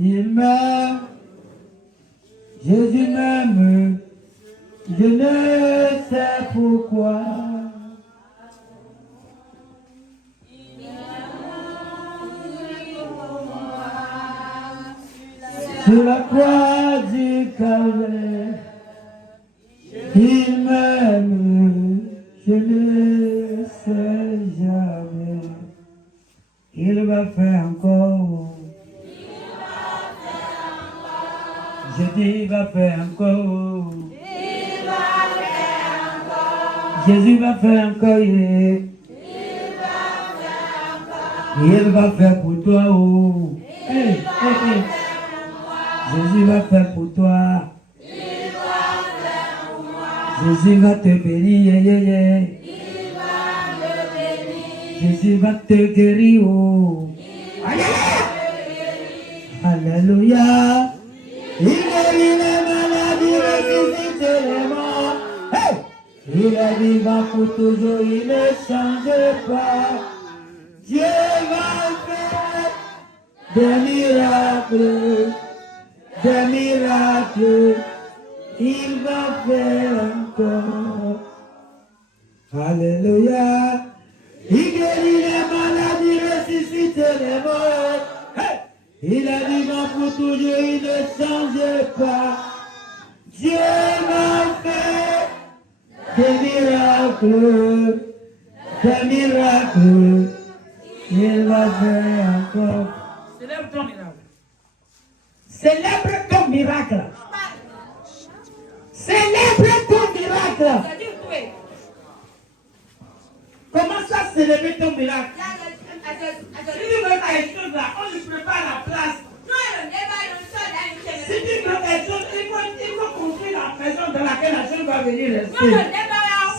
Il m'aime. Jésus m'aime. Je ne sais pourquoi. Sur la croix du Calvaire, il m'aime, je ne sais jamais. Il va faire encore. Je dis, il va faire encore. Jésus va faire encore. Il va faire pour toi. Oh. Hey, hey, hey. Jésus va faire pour toi. Jésus va te bénir. Yeah, yeah, yeah. Jésus va te guérir. Oh. Alléluia. Il guérit les maladies, ressuscite les morts. Hey! Il est vivant pour toujours, il ne change pas. Dieu va faire des miracles. Des miracles, il va faire encore. Alléluia. Il guérit les maladies, ressuscite les morts. Hey! Il est vivant pour toujours, il ne change pas. Dieu va faire des miracles. Des miracles, il va faire encore. Célèbre ton miracle. Célèbre ton miracle. Célèbre ton miracle. Comment ça célébrer ton miracle? Si tu veux quelque chose là, on lui prépare la place. Si tu veux quelque chose, il faut construire la maison dans laquelle la chose va venir rester.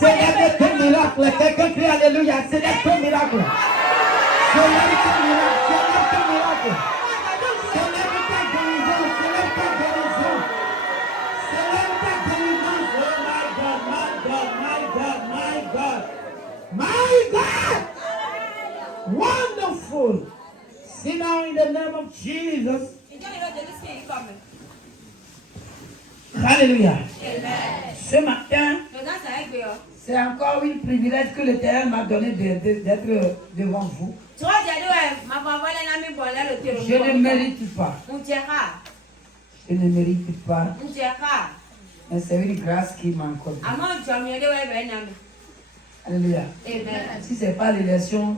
Célèbre ton miracle. Quelqu'un crie alléluia. Célèbre ton miracle. Célèbre ton miracle. Célèbre ton miracle. My God! Wonderful! Sit down in the name of Jesus. Alléluia. Ce matin, c'est encore un privilège que l'Éternel m'a donné d'être devant vous. Je ne mérite pas. Je ne mérite pas. Mais c'est une grâce qui m'a accordée. Alléluia. Si ce n'est pas l'élection,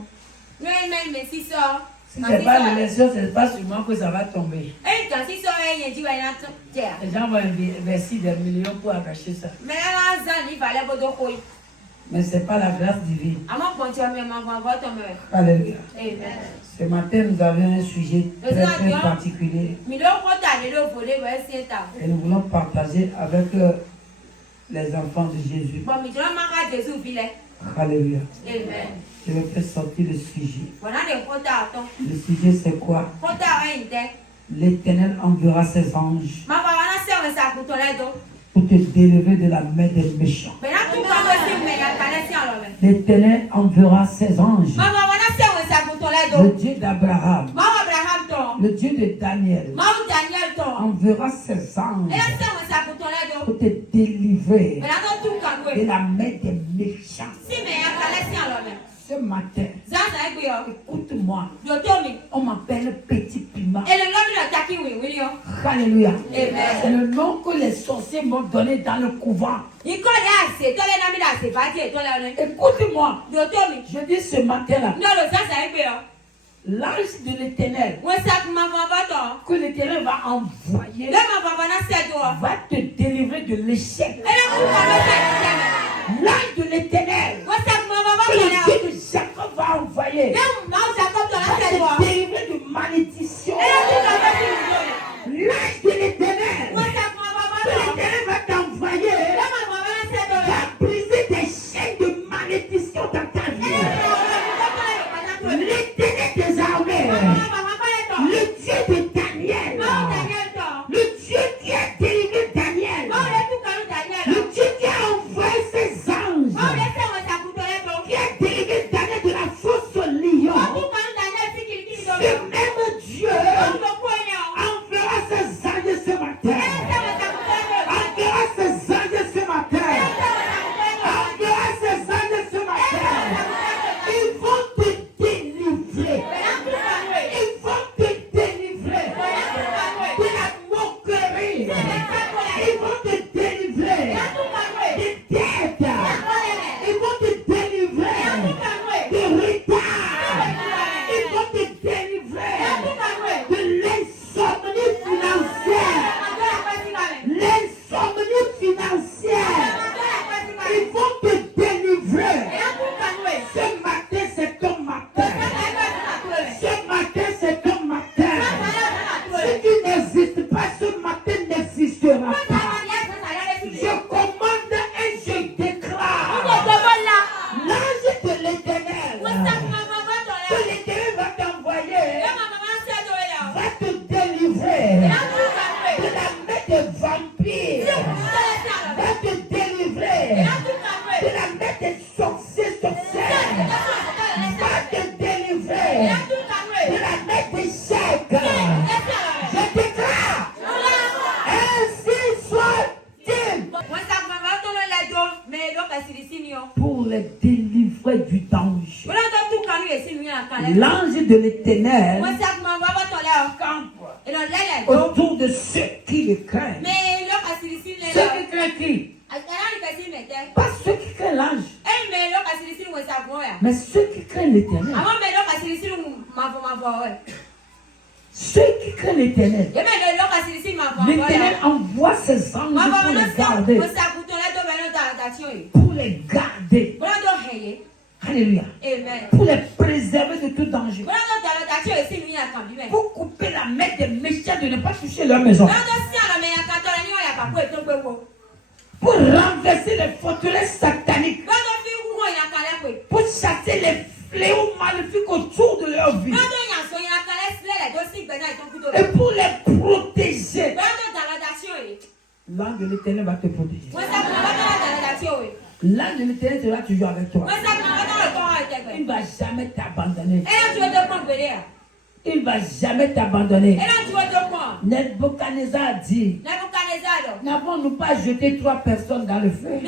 si ce n'est pas l'élection, ce n'est pas sur moi que ça va tomber. Les gens vont investir des millions pour attacher ça. Mais ce n'est pas la grâce divine. Alléluia. Ce matin, nous avons un sujet très, très particulier. Et nous voulons partager avec les enfants de Jésus. Alléluia. Je vais faire sortir le sujet. Le sujet, c'est quoi? L'Éternel enverra ses anges pour te délivrer de la main des méchants. L'Éternel enverra ses anges. Le Dieu d'Abraham, le Dieu de Daniel, enverra ses anges pour te délivrer de la main des méchants. Ce matin, écoute-moi, on m'appelle Petit Piment. Alléluia. C'est le nom que les sorciers m'ont donné dans le couvent. Écoute-moi, je dis ce matin-là, l'ange de l'Éternel, que l'Éternel va envoyer, va te délivrer de l'échec. L'ange de l'Éternel, que le Dieu de Jacob va envoyer, va te délivrer de malédiction. L'ange de l'Éternel, que l'Éternel va t'envoyer, va briser des chaînes de malédiction dans ta vie. L'Éternel des armées, le Dieu de Daniel, le Dieu qui a délivré Daniel, le Dieu qui a envoyé ses anges, qui a délivré Daniel de la fosse au lion. pour les délivrer du danger. L'ange de l'Éternel campe autour de ceux qui le craignent. Ceux qui craignent qui? Pas ceux qui craignent l'ange, mais ceux qui craignent l'Éternel. Ceux qui craignent l'Éternel. L'Éternel envoie ses anges pour les garder. Pour les garder. Alléluia. Pour les préserver de tout danger. Pour couper la main des méchants de ne pas toucher leur maison. Pour renverser les forteresses sataniques. Pour chasser les fléaux maléfiques autour de leur vie. Et pour les protéger. L'ange de l'Éternel va te protéger. L'ange de l'Éternel sera toujours avec toi. Il ne va jamais t'abandonner. Il ne va jamais t'abandonner. Nebuchadnezzar dit, n'avons-nous pas jeté 3 personnes dans le feu?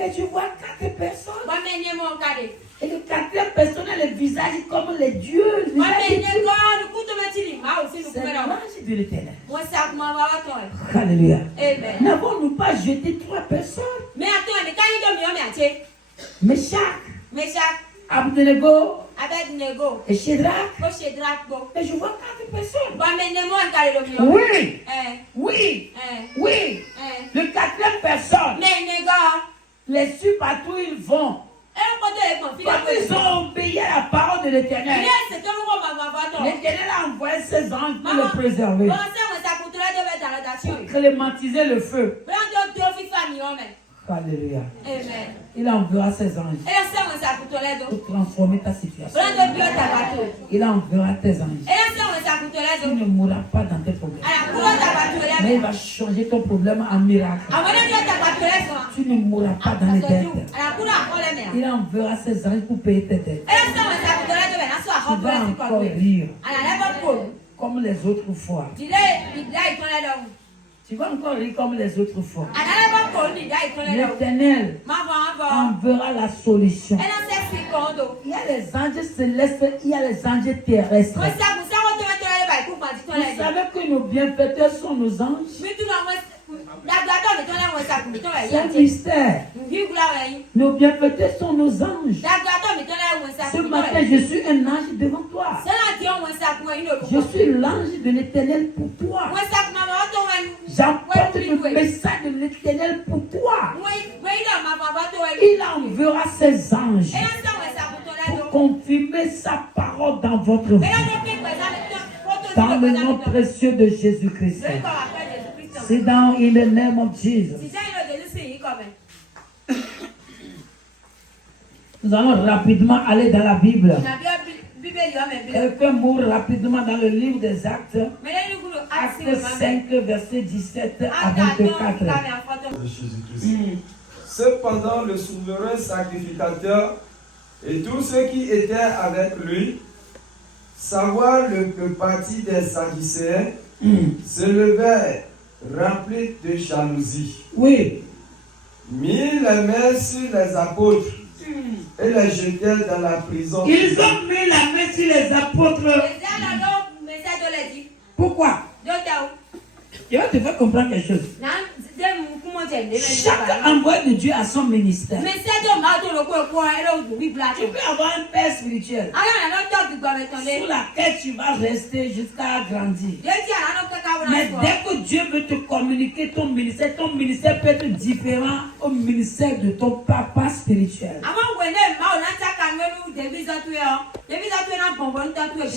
Et tu vois 4 personnes. Et le 4e personne a le visage comme les dieux. C'est l'ange de l'Éternel. Alléluia. N'avons-nous pas jeté 3 personnes? Meshach, Abednego et Shadrach. Et je vois 4 personnes. Oui. Le 4e personne. Les suit partout ils vont. Quand ils ont obéi à la parole de l'Éternel, l'Éternel a envoyé ses anges pour le préserver, pour clémentiser le feu. Alléluia. Il enverra ses anges pour transformer ta situation. Il enverra tes anges. Tu ne mourras pas dans tes problèmes, mais il va changer ton problème en miracle. Tu ne mourras pas dans les dettes. Il enverra ses anges pour payer tes dettes. Tu vas encore rire comme les autres fois. Tu vas encore rire comme les autres fois. L'Éternel enverra la solution. Il y a les anges célestes, il y a les anges terrestres. Vous savez que nos bienfaiteurs sont nos anges. C'est un mystère. Nos bienfaiteurs sont nos anges. Ce matin, je suis un ange devant toi. Je suis l'ange de l'Éternel pour toi. J'apporte le message de l'Éternel pour toi. Il enverra ses anges pour confirmer sa parole dans votre vie. Dans le nom précieux de Jésus-Christ. Sit down in the name of Jesus. Nous allons rapidement aller dans la Bible. Quelqu'un mourra rapidement dans le livre des Actes. Actes 5, verset 17 à 24. Cependant, le souverain sacrificateur et tous ceux qui étaient avec lui, savoir le parti des Sadducéens, se levèrent remplis de jalousie. Oui. Mirent les mains sur les apôtres et les jetèrent dans la prison. Ils ont mis la main sur les apôtres. Pourquoi? Je vais te faire comprendre quelque chose. Chaque envoyé de Dieu a son ministère. Tu peux avoir un père spirituel sur laquelle tu vas rester jusqu'à grandir. Mais dès que Dieu veut te communiquer ton ministère peut être différent au ministère de ton papa spirituel.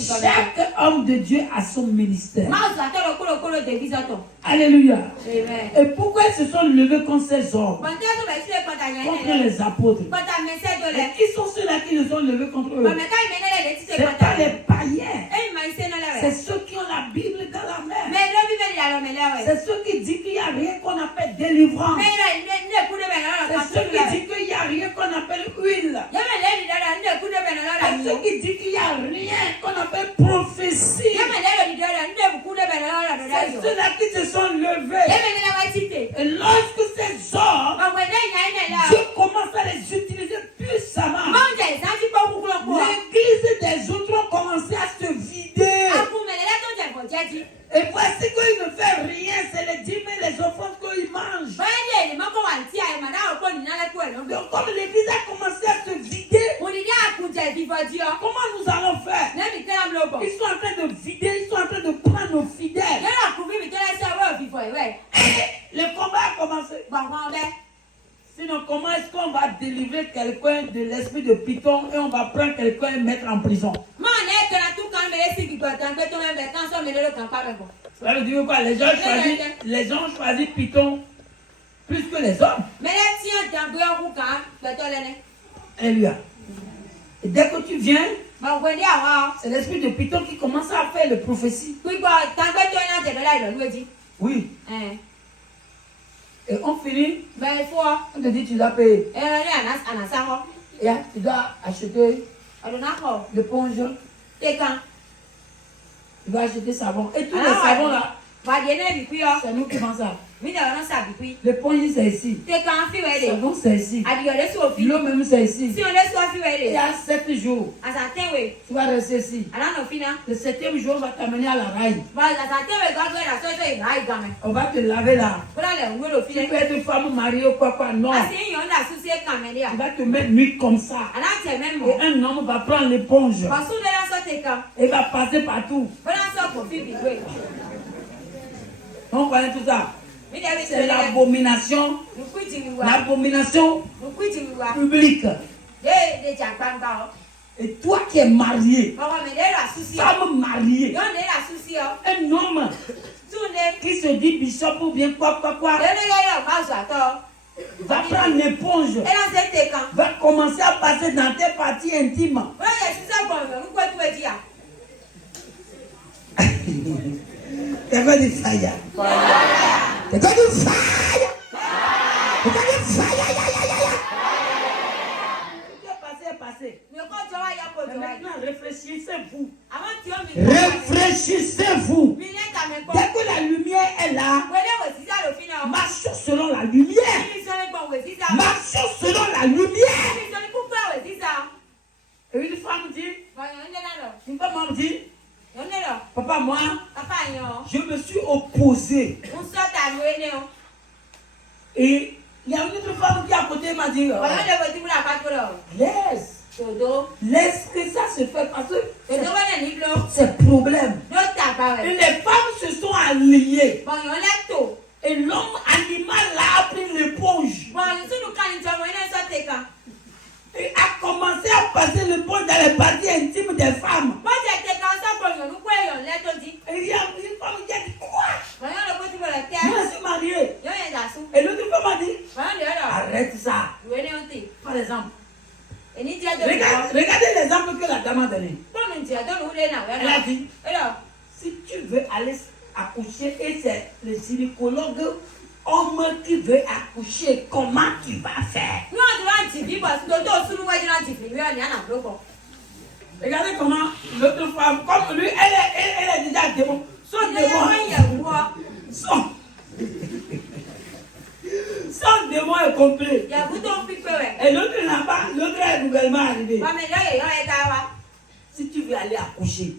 Chaque homme de Dieu a son ministère. Alléluia. Amen. Et pourquoi ils se sont levés contre ces hommes? Contre les apôtres. Et qui sont ceux-là qui se sont levés contre eux? Ce n'est pas les païens. C'est ceux qui ont la Bible dans la main. C'est ceux qui disent qu'il n'y a rien qu'on appelle délivrance. C'est ceux qui disent qu'il n'y a rien qu'on appelle huile. C'est ceux qui disent qu'il n'y a rien qu'on appelle prophétie. C'est ceux-là qui se sont levés. Et lorsque ces hommes, Donc, comme l'église a commencé à se vider, comment nous allons faire? Ils sont en train de vider, ils sont en train de prendre nos fidèles. Et le combat a commencé. Sinon, comment est-ce qu'on va délivrer quelqu'un de l'esprit de Python et on va prendre quelqu'un et mettre en prison? Ça veut dire quoi? Les gens choisissent Python plus que les hommes. Alléluia. Et dès que tu viens, c'est l'esprit de Python qui commence à faire les prophéties. Oui. Et on finit, on te dit tu dois payer. Et tu dois acheter l'éponge. Tu dois acheter savon. Et tous les savons là, c'est nous qui faisons ça. L'éponge c'est ici. Le savon c'est ici. L'eau même c'est ici. Il y a 7 jours. Tu vas rester ici. Le 7e jour, on va t'amener à la raille. On va te laver là. Tu peux être femme mariée ou quoi, non. Tu vas te mettre nuit comme ça. Et un homme va prendre l'éponge. Et va passer partout. On connaît tout ça. C'est l'abomination publique. Et toi qui es marié, femme mariée, un homme qui se dit bishop ou bien quoi, va prendre l'éponge, va commencer à passer dans tes parties intimes. T'es quoi du fire? T'es quoi du fire? T'es quoi du fire? Passé. Maintenant, réfléchissez-vous. Réfléchissez-vous. Dès que la lumière est là, marchons selon la lumière. Marchons selon la lumière. Et une femme dit, papa, moi, je me suis opposé. Et il y a une autre femme qui à côté m'a dit, laisse que ça se fait parce que c'est problème. Et les femmes se sont alliées. Et l'homme animal a pris l'éponge. Et a commencé à passer l'éponge dans les parties intimes des femmes. Et il y a une femme qui a dit quoi? Moi je suis mariée. Et l'autre femme a dit arrête ça. Par exemple, regardez l'exemple que la dame a donné. Elle a dit si tu veux aller accoucher et c'est le gynécologue homme qui veut accoucher, comment tu vas faire? Regardez comment l'autre femme, comme lui, elle est déjà démon. Son démon est complet. Et l'autre n'a pas, l'autre est nouvellement arrivé. Si tu veux aller accoucher,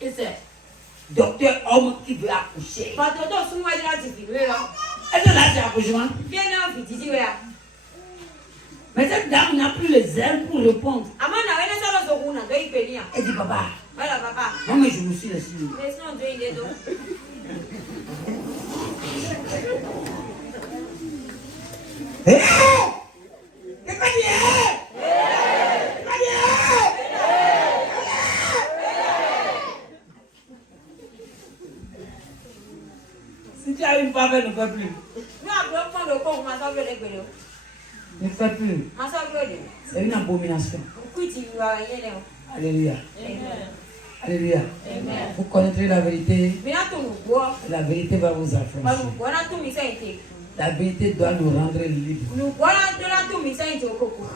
et c'est docteur homme qui veut accoucher. Est-ce que là c'est accouchement? Mais cette dame n'a plus les ailes pour répondre. Elle dit papa. Non mais je me suis laissé. Hé! C'est pas dit! Si tu as une femme, elle ne fait plus. Ne fait plus. C'est une abomination. Alléluia. Alléluia. Vous connaîtrez la vérité. La vérité va vous affranchir. La vérité doit nous rendre libres.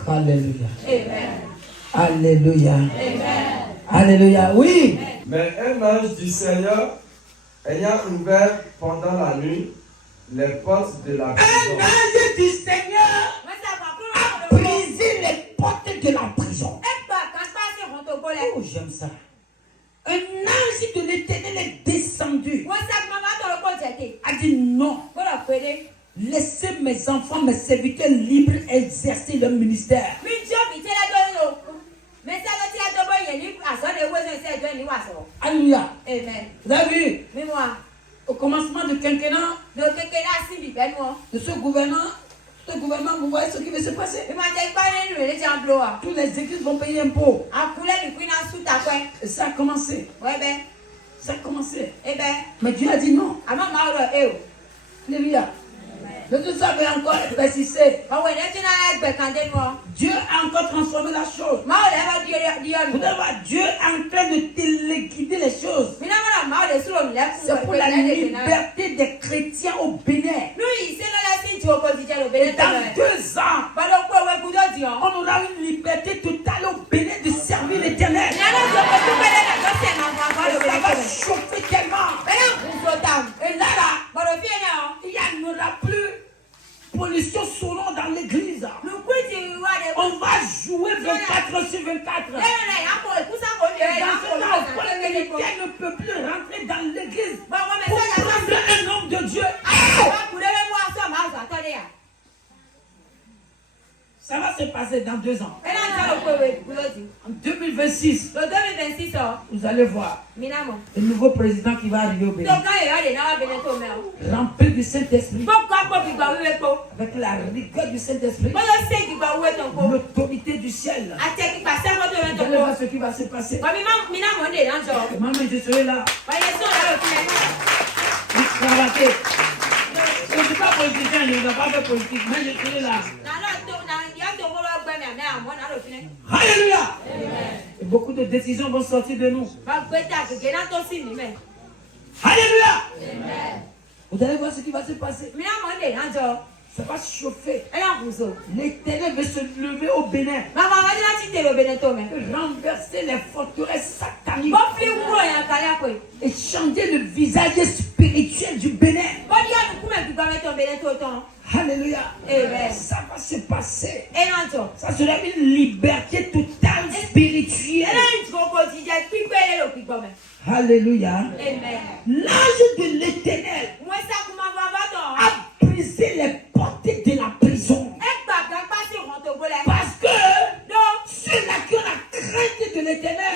Alléluia. Alléluia. Alléluia. Oui. Mais un ange du Seigneur ayant ouvert pendant la nuit les portes de la prison. Un ange du Seigneur a brisé les portes de la prison. Oh, j'aime ça. Un ange de l'Éternel est descendu. A dit non. Laissez mes enfants, mes serviteurs libres et exercer leur ministère. Alléluia. Amen. Vous avez vu, Mais moi, au commencement du quinquennat le quinquennat si bien moi. de ce gouvernement, vous voyez ce qui va se passer. Mais moi, j'ai pas les gens bloqués. Toutes les églises vont payer impôts. À couler du prix dans sous ta couette. Et ça a commencé. Ouais, ben. Ça a commencé. Eh ben. Mais Dieu a dit non. À ma mère, eh. Alléluia. Mais tout ça veut encore persister. Ah ouais, là, tu n'as pas besoin de moi. Dieu a encore transformé la chose. Ma va dire, Vous devez voir, Dieu est en train de téléguider les choses. Mais non, ma le sur le lèvre. C'est pour la liberté des chrétiens au Bénin. Lui, c'est dans la ceinture opposée au Et Bénin. dans 2 ans, Pas donc quoi, ouais, vous dire. on aura une liberté totale au Bénin de servir l'Éternel. Il y a un autre qui peut aller dans le Ça va chauffer tellement. Et là, Il n'y aura plus pollution sonore dans l'église. On va jouer 24 heures sur 24. Et dans ce temps, le militaire ne peut plus rentrer dans l'église pour prendre un homme de Dieu. Ça va se passer dans 2 ans. En 2026, vous allez voir le nouveau président qui va arriver au Bénin. Rempli du Saint-Esprit, avec la rigueur du Saint-Esprit, l'autorité du ciel. Vous allez voir ce qui va se passer. Maman, je serai là. Vous cravater. Je ne suis pas politicien, je ne vais pas faire politique, mais je serai là. Alléluia. Et beaucoup de décisions vont sortir de nous. Alléluia. Vous allez voir ce qui va se passer. Ça va chauffer. L'Éternel veut se lever au Bénin. Renverser les forteresses sataniques. Et changer le visage spirituel du Bénin. Alléluia. Ça va se passer. Ça sera une liberté totale spirituelle. Alléluia. L'ange de l'Éternel a brisé les portes de la prison. Parce que ceux-là qui ont la crainte de l'Éternel,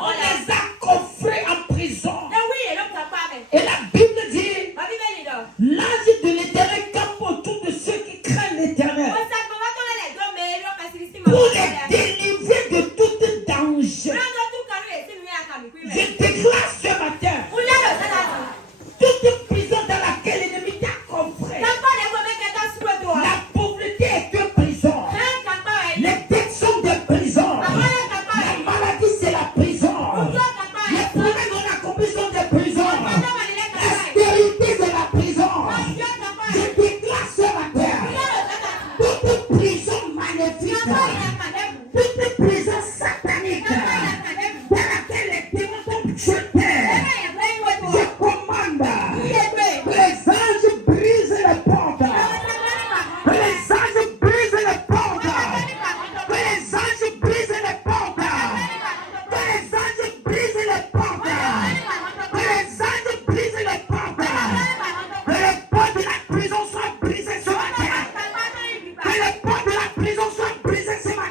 on les a coffrés en prison. Et la Bible dit, l'ange de l'Éternel campe autour de ceux qui craignent l'Éternel pour les délivrer de tout danger. Je déclare ce matin, toute prison dans laquelle l'ennemi t'a coffré, la pauvreté est une prison, les dettes sont des prisons, la maladie c'est la prison, les problèmes de la compris sont des prisons, la stérilité c'est la prison. Je déclare ce matin, toute prison magnétique, toute prison satanique dans laquelle les démons sont jetés, je commande que les anges brisent les portes, que les anges brisent les portes, que les anges brisent les portes, que les anges brisent les portes, que les anges brisent les portes, que les portes de la prison soient brisées ce matin, que les portes de la prison soient brisées ce matin.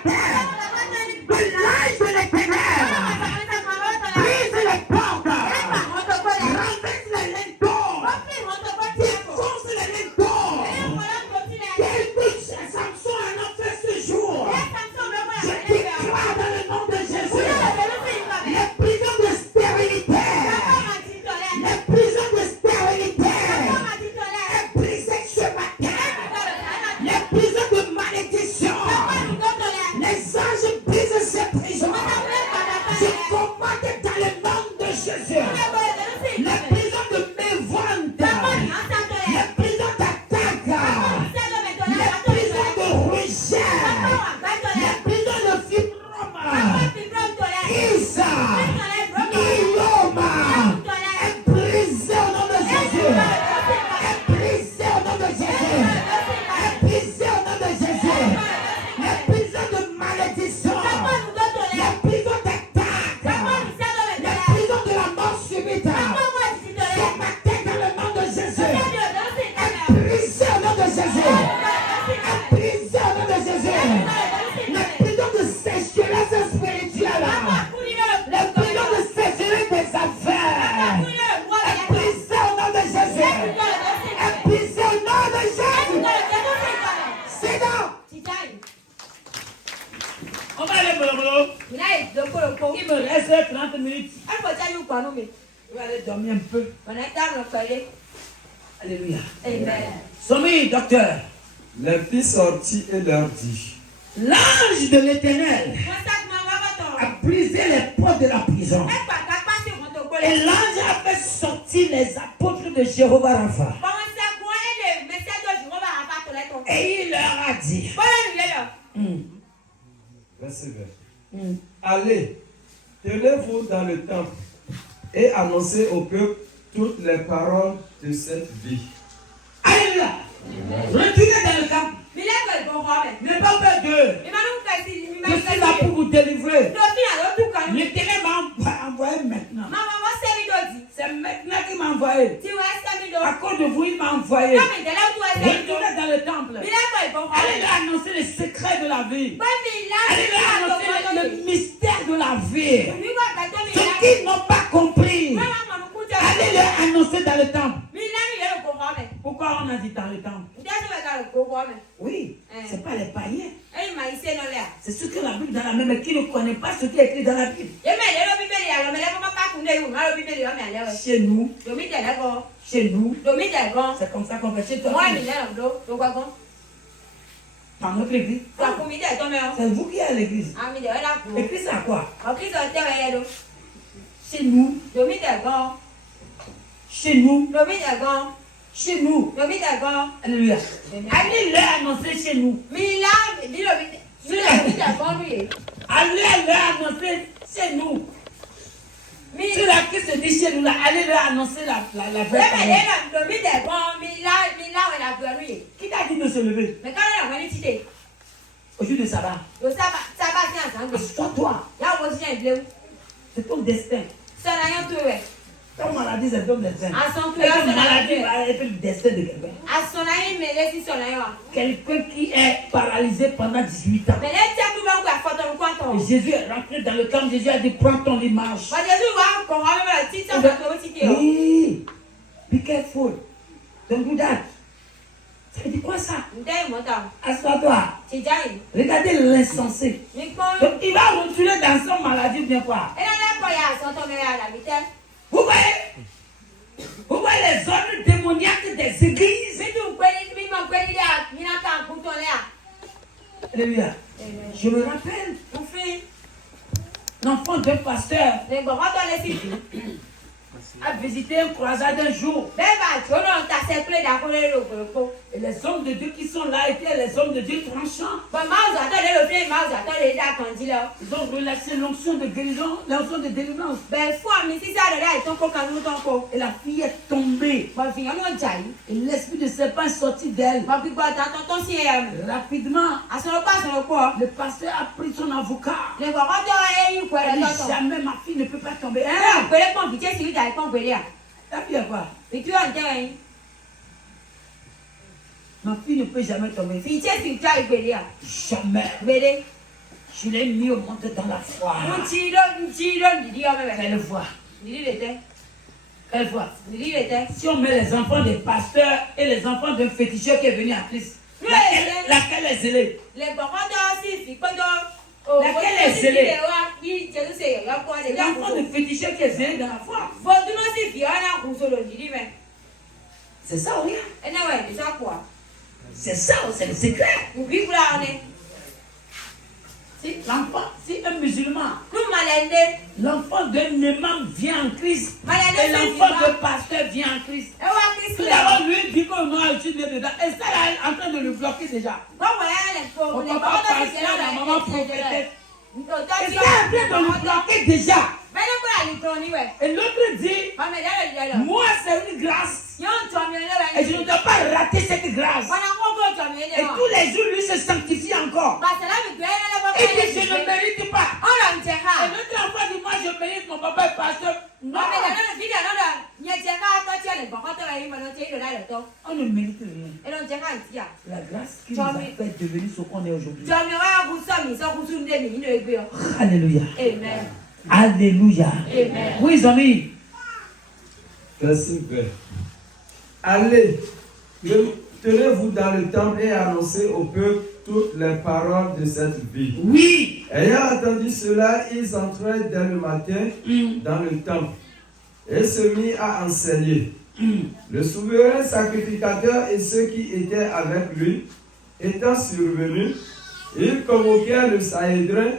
Il a été de Colombo. Il me reste 30 minutes. Elle peut dire nous quoi, nous, mais. Je vais aller dormir un peu. On est dans le palais. Alléluia. Amen. Sommeil, docteur. Les filles sortit et leur dit, L'ange de l'Éternel Moi, ça, maman, va a brisé les portes de la prison. elle va pas passer contre le Et collet. l'ange a fait sortir les apôtres de Jéhovah Rapha. Comment ça, moi, elle est, mais c'est toi, je vais pas te l'être. Et il leur a dit. Voilà, il est là. verset 20, allez, tenez-vous dans le temple et annoncez au peuple toutes les paroles de cette vie. Alléluia. Retournez dans le camp. Mais là, il faut voir. Ne pas peur d'eux. Mais maintenant, Je suis là pour vous délivrer. Mais L'Éternel m'a envoyé maintenant. maman, moi, c'est lui C'est maintenant qu'il m'a envoyé. tu vois, c'est lui À cause de vous, il m'a envoyé. non, mais de là où tu es, c'est lui Retournez dans le temple. Mais là, il faut voir. Allez leur annoncer les secrets de la vie. Ouais, mais là, Allez leur annoncer le mystère de la vie. lui, va gâter, mais Ce là. qu'ils n'ont pas compris. Moi, maman, nous, Allez leur annoncer dans le temple. mais là, il est le courant, mais. Pourquoi on a dit dans le temple? Il est dans le courant, mais. Oui, c'est pas les païens. Et il m'a dit, c'est non, là. C'est ce que la Bible dans la même, mais qui ne connaît pas ce qui est écrit dans la Bible. Et mais, il est le bébé, alors, mais là, comment pas qu'on est où? Moi, le bébé, il est là, mais là, Chez nous, Domi, t'es là, bon. chez nous, Domi, t'es bon. c'est comme ça qu'on fait chez toi. Moi, il est là, donc, quoi, bon. Dans notre église. Quand vous m'y dites, mais. C'est vous qui êtes à l'église. Ah, mais il est là, pour. L'église, c'est à quoi? En plus, on était là, Chez nous, Domi, t'es bon. chez nous, Domi, t'es bon. chez nous. Domi, t'es bon. Alléluia. Allez leur annoncer chez nous. Mais là, dis le Domi, t'es bon, lui. Allez leur annoncer chez nous. Mais. Ceux là qui se dit chez nous, là, allez leur annoncer la vraie Mais parole. là, Domi, t'es bon. Mais là, on a besoin, lui. Qui t'a dit de se lever Mais quand on a venu citer, au jour de sabbat? ça va, c'est ensemble. Assois-toi. Là, on va dire, il est où? C'est ton destin. Ça n'a rien tout, ouais. Ta maladie, c'est ton destin. À son Et ta cœur, maladie va être le destin de quelqu'un. à son aïe, mais laisse son aïe. Quelqu'un qui est paralysé pendant 18 ans. Mais laisse ça tout le monde, faut ton compte. Et Jésus est rentré dans le camp. Jésus a dit, prends ton lit, marche. Moi, Jésus, va, qu'on ramène le titre, ça va te citer. Oui. Be careful. Don't do that. Ça dit quoi ça? Ndé, mon temps. Assois-toi. C'est jaï. Regardez l'insensé. Mais quand. Donc il va retourner dans son maladie, bien quoi. Et là, là, il y a son tombe à la vitesse. Vous voyez les hommes démoniaques des églises. Mais tu peux, mais mon pays là, il n'a pas un bouton là. Alléluia. Je me rappelle, On fait. l'enfant d'un pasteur Les grands, on les filles. a visité un croisade un jour. Mais bah, tu vois, on t'a serré d'accord le pot. Et les hommes de Dieu qui sont là étaient les hommes de Dieu tranchants. Bon, moi, j'attends le film, moi, j'attends les gars quand il là. Ils ont relâché l'onction de guérison, l'onction de délivrance. Ben, foi, mais si ça, là, ils sont pas quand nous t'en pot. Et la fille est tombée. Bon, viens, on jaï. Et l'esprit de serpent est sorti d'elle. Bon, puis, bon, t'entends si, Rapidement, à son repas, sur le quoi. le pasteur a pris son avocat. Les grands, on eu quoi, Elle là, dit, t'entends. jamais ma fille ne peut pas tomber. Eh, Hein? on peut les prendre, pitié, si lui, t'as les prendre, là. La fille est quoi? Mais tu vois, on dirait, Ma fille ne peut jamais tomber. pitié, si tu as eu là. Jamais. Bédé. Je l'ai mis au monde dans la foi. On tire, dis, Quelle foi? Dis, l'été. Quelle foi? Dis, l'été. Si on met les enfants des pasteurs et les enfants d'un féticheur qui est venu à Christ, Oui, laquelle est zélée? Les grands, aussi, puis, Laquelle est zélée? L'enfant L'enfant de féticheur qui est zélé dans la foi. C'est ça ou rien? C'est ça, c'est le secret. Si un musulman, l'enfant d'un imam vient en Christ, et l'enfant de pasteur vient en Christ, tout d'abord lui dit qu'on a étudié dedans, et ça là, est en train de le bloquer déjà. Mon papa pasteur, la maman prophétesse, et ça est en train de le bloquer déjà. Et l'autre dit, moi c'est une grâce, et je ne dois pas rater cette grâce. Et tous les jours, lui se sanctifie encore. Et dit, je ne mérite pas. Et l'autre enfant dit, moi je mérite, mon papa est pasteur. Non, on ne mérite rien. La grâce qui nous a fait devenir ce qu'on est aujourd'hui. Alléluia. Amen. Alléluia. Amen. Oui, les amis. Verset 20. Allez, tenez-vous dans le temple et annoncez au peuple toutes les paroles de cette vie. Oui. Ayant entendu cela, ils entrèrent dès le matin dans le temple et se mirent à enseigner. Le souverain sacrificateur et ceux qui étaient avec lui étant survenus, ils convoquèrent le Sanhédrin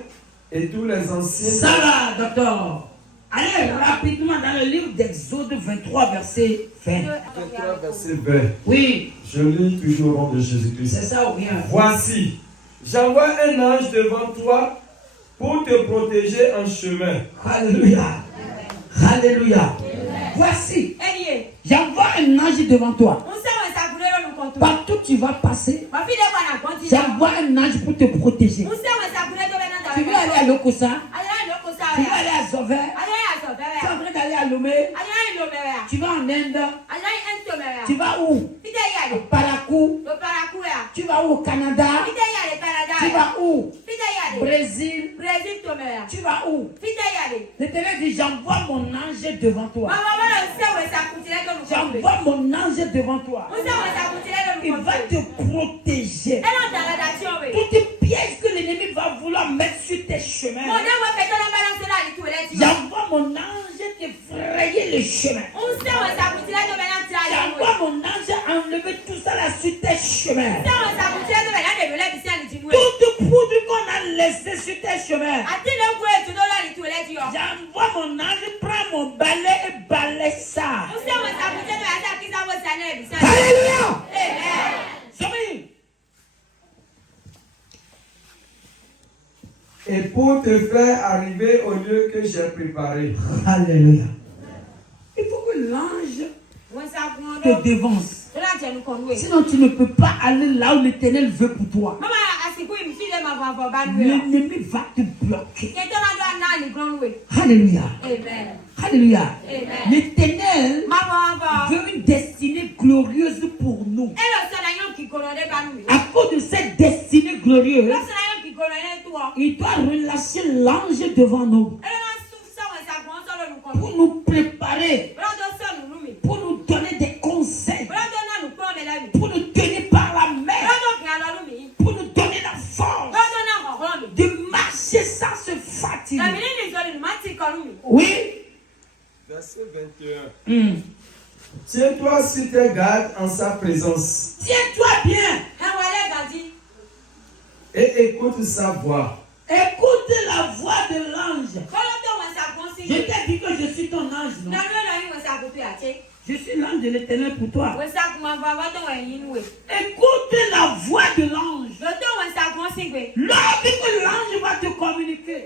et tous les anciens. Ça va, docteur. Allez rapidement dans le livre d'Exode 23, verset 20. 23, verset 20. Oui. Je lis toujours au nom de Jésus-Christ. C'est ça ou rien? Voici, j'envoie un ange devant toi pour te protéger en chemin. Alléluia. Alléluia. Voici, j'envoie un ange devant toi. Partout où tu vas passer, j'envoie un ange pour te protéger. Tu veux aller à Lokosa, tu veux aller à Zover, tu es en train d'aller à Lomé, tu vas en Inde, tu vas où? Au Parakou, tu vas où? Au Canada, tu vas où? Brésil, tu vas où? L'Éternel dit, j'envoie mon ange devant toi. J'envoie mon ange devant toi. Il va te protéger. Tout piège que l'ennemi va vouloir mettre sur tes chemins. J'envoie mon ange te frayer le chemin. J'envoie mon ange enlever tout ça là sur tes chemins. Toute poudre qu'on a laissée sur tes chemins. J'envoie mon ange, prends mon balai et balaye ça. Alléluia. Et pour te faire arriver au lieu que j'ai préparé. Alléluia. Il faut que l'ange te devance. Sinon tu ne peux pas aller là où l'Éternel veut pour toi. L'ennemi va te bloquer. Alléluia. Alléluia. L'Éternel veut une destinée glorieuse pour nous. À cause de cette destinée glorieuse, il doit relâcher l'ange devant nous pour nous préparer, pour nous donner des conseils, pour nous tenir par la main, pour nous donner la force de marcher sans se fatiguer. Oui. Verset 21. Tiens-toi sur tes gardes en sa présence. Tiens-toi bien. Et écoute sa voix. Écoute la voix de l'ange. Je t'ai dit que je suis ton ange, non? Je suis l'ange de l'Éternel pour toi. Écoute la voix de l'ange. Lorsque l'ange va te communiquer.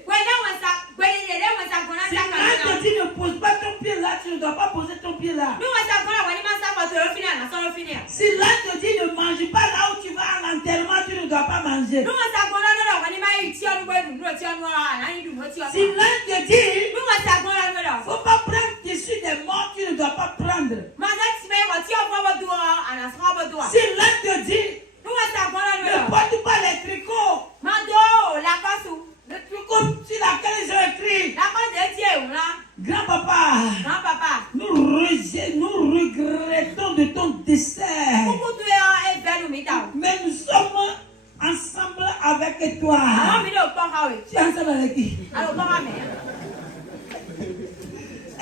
Si l'ange te dit ne pose pas ton pied là, tu ne dois pas poser ton pied là. Si l'ange te dit ne mange pas là où tu vas à l'enterrement, tu ne dois pas manger. Si l'ange te dit il ne faut pas prendre tissu des morts, tu ne dois pas prendre. Si l'ange te dit ne porte pas les tricots, le tricot sur laquelle j'ai écrit grand-papa, nous regrettons de ton décès, mais nous sommes ensemble avec toi. Tu es ensemble avec qui?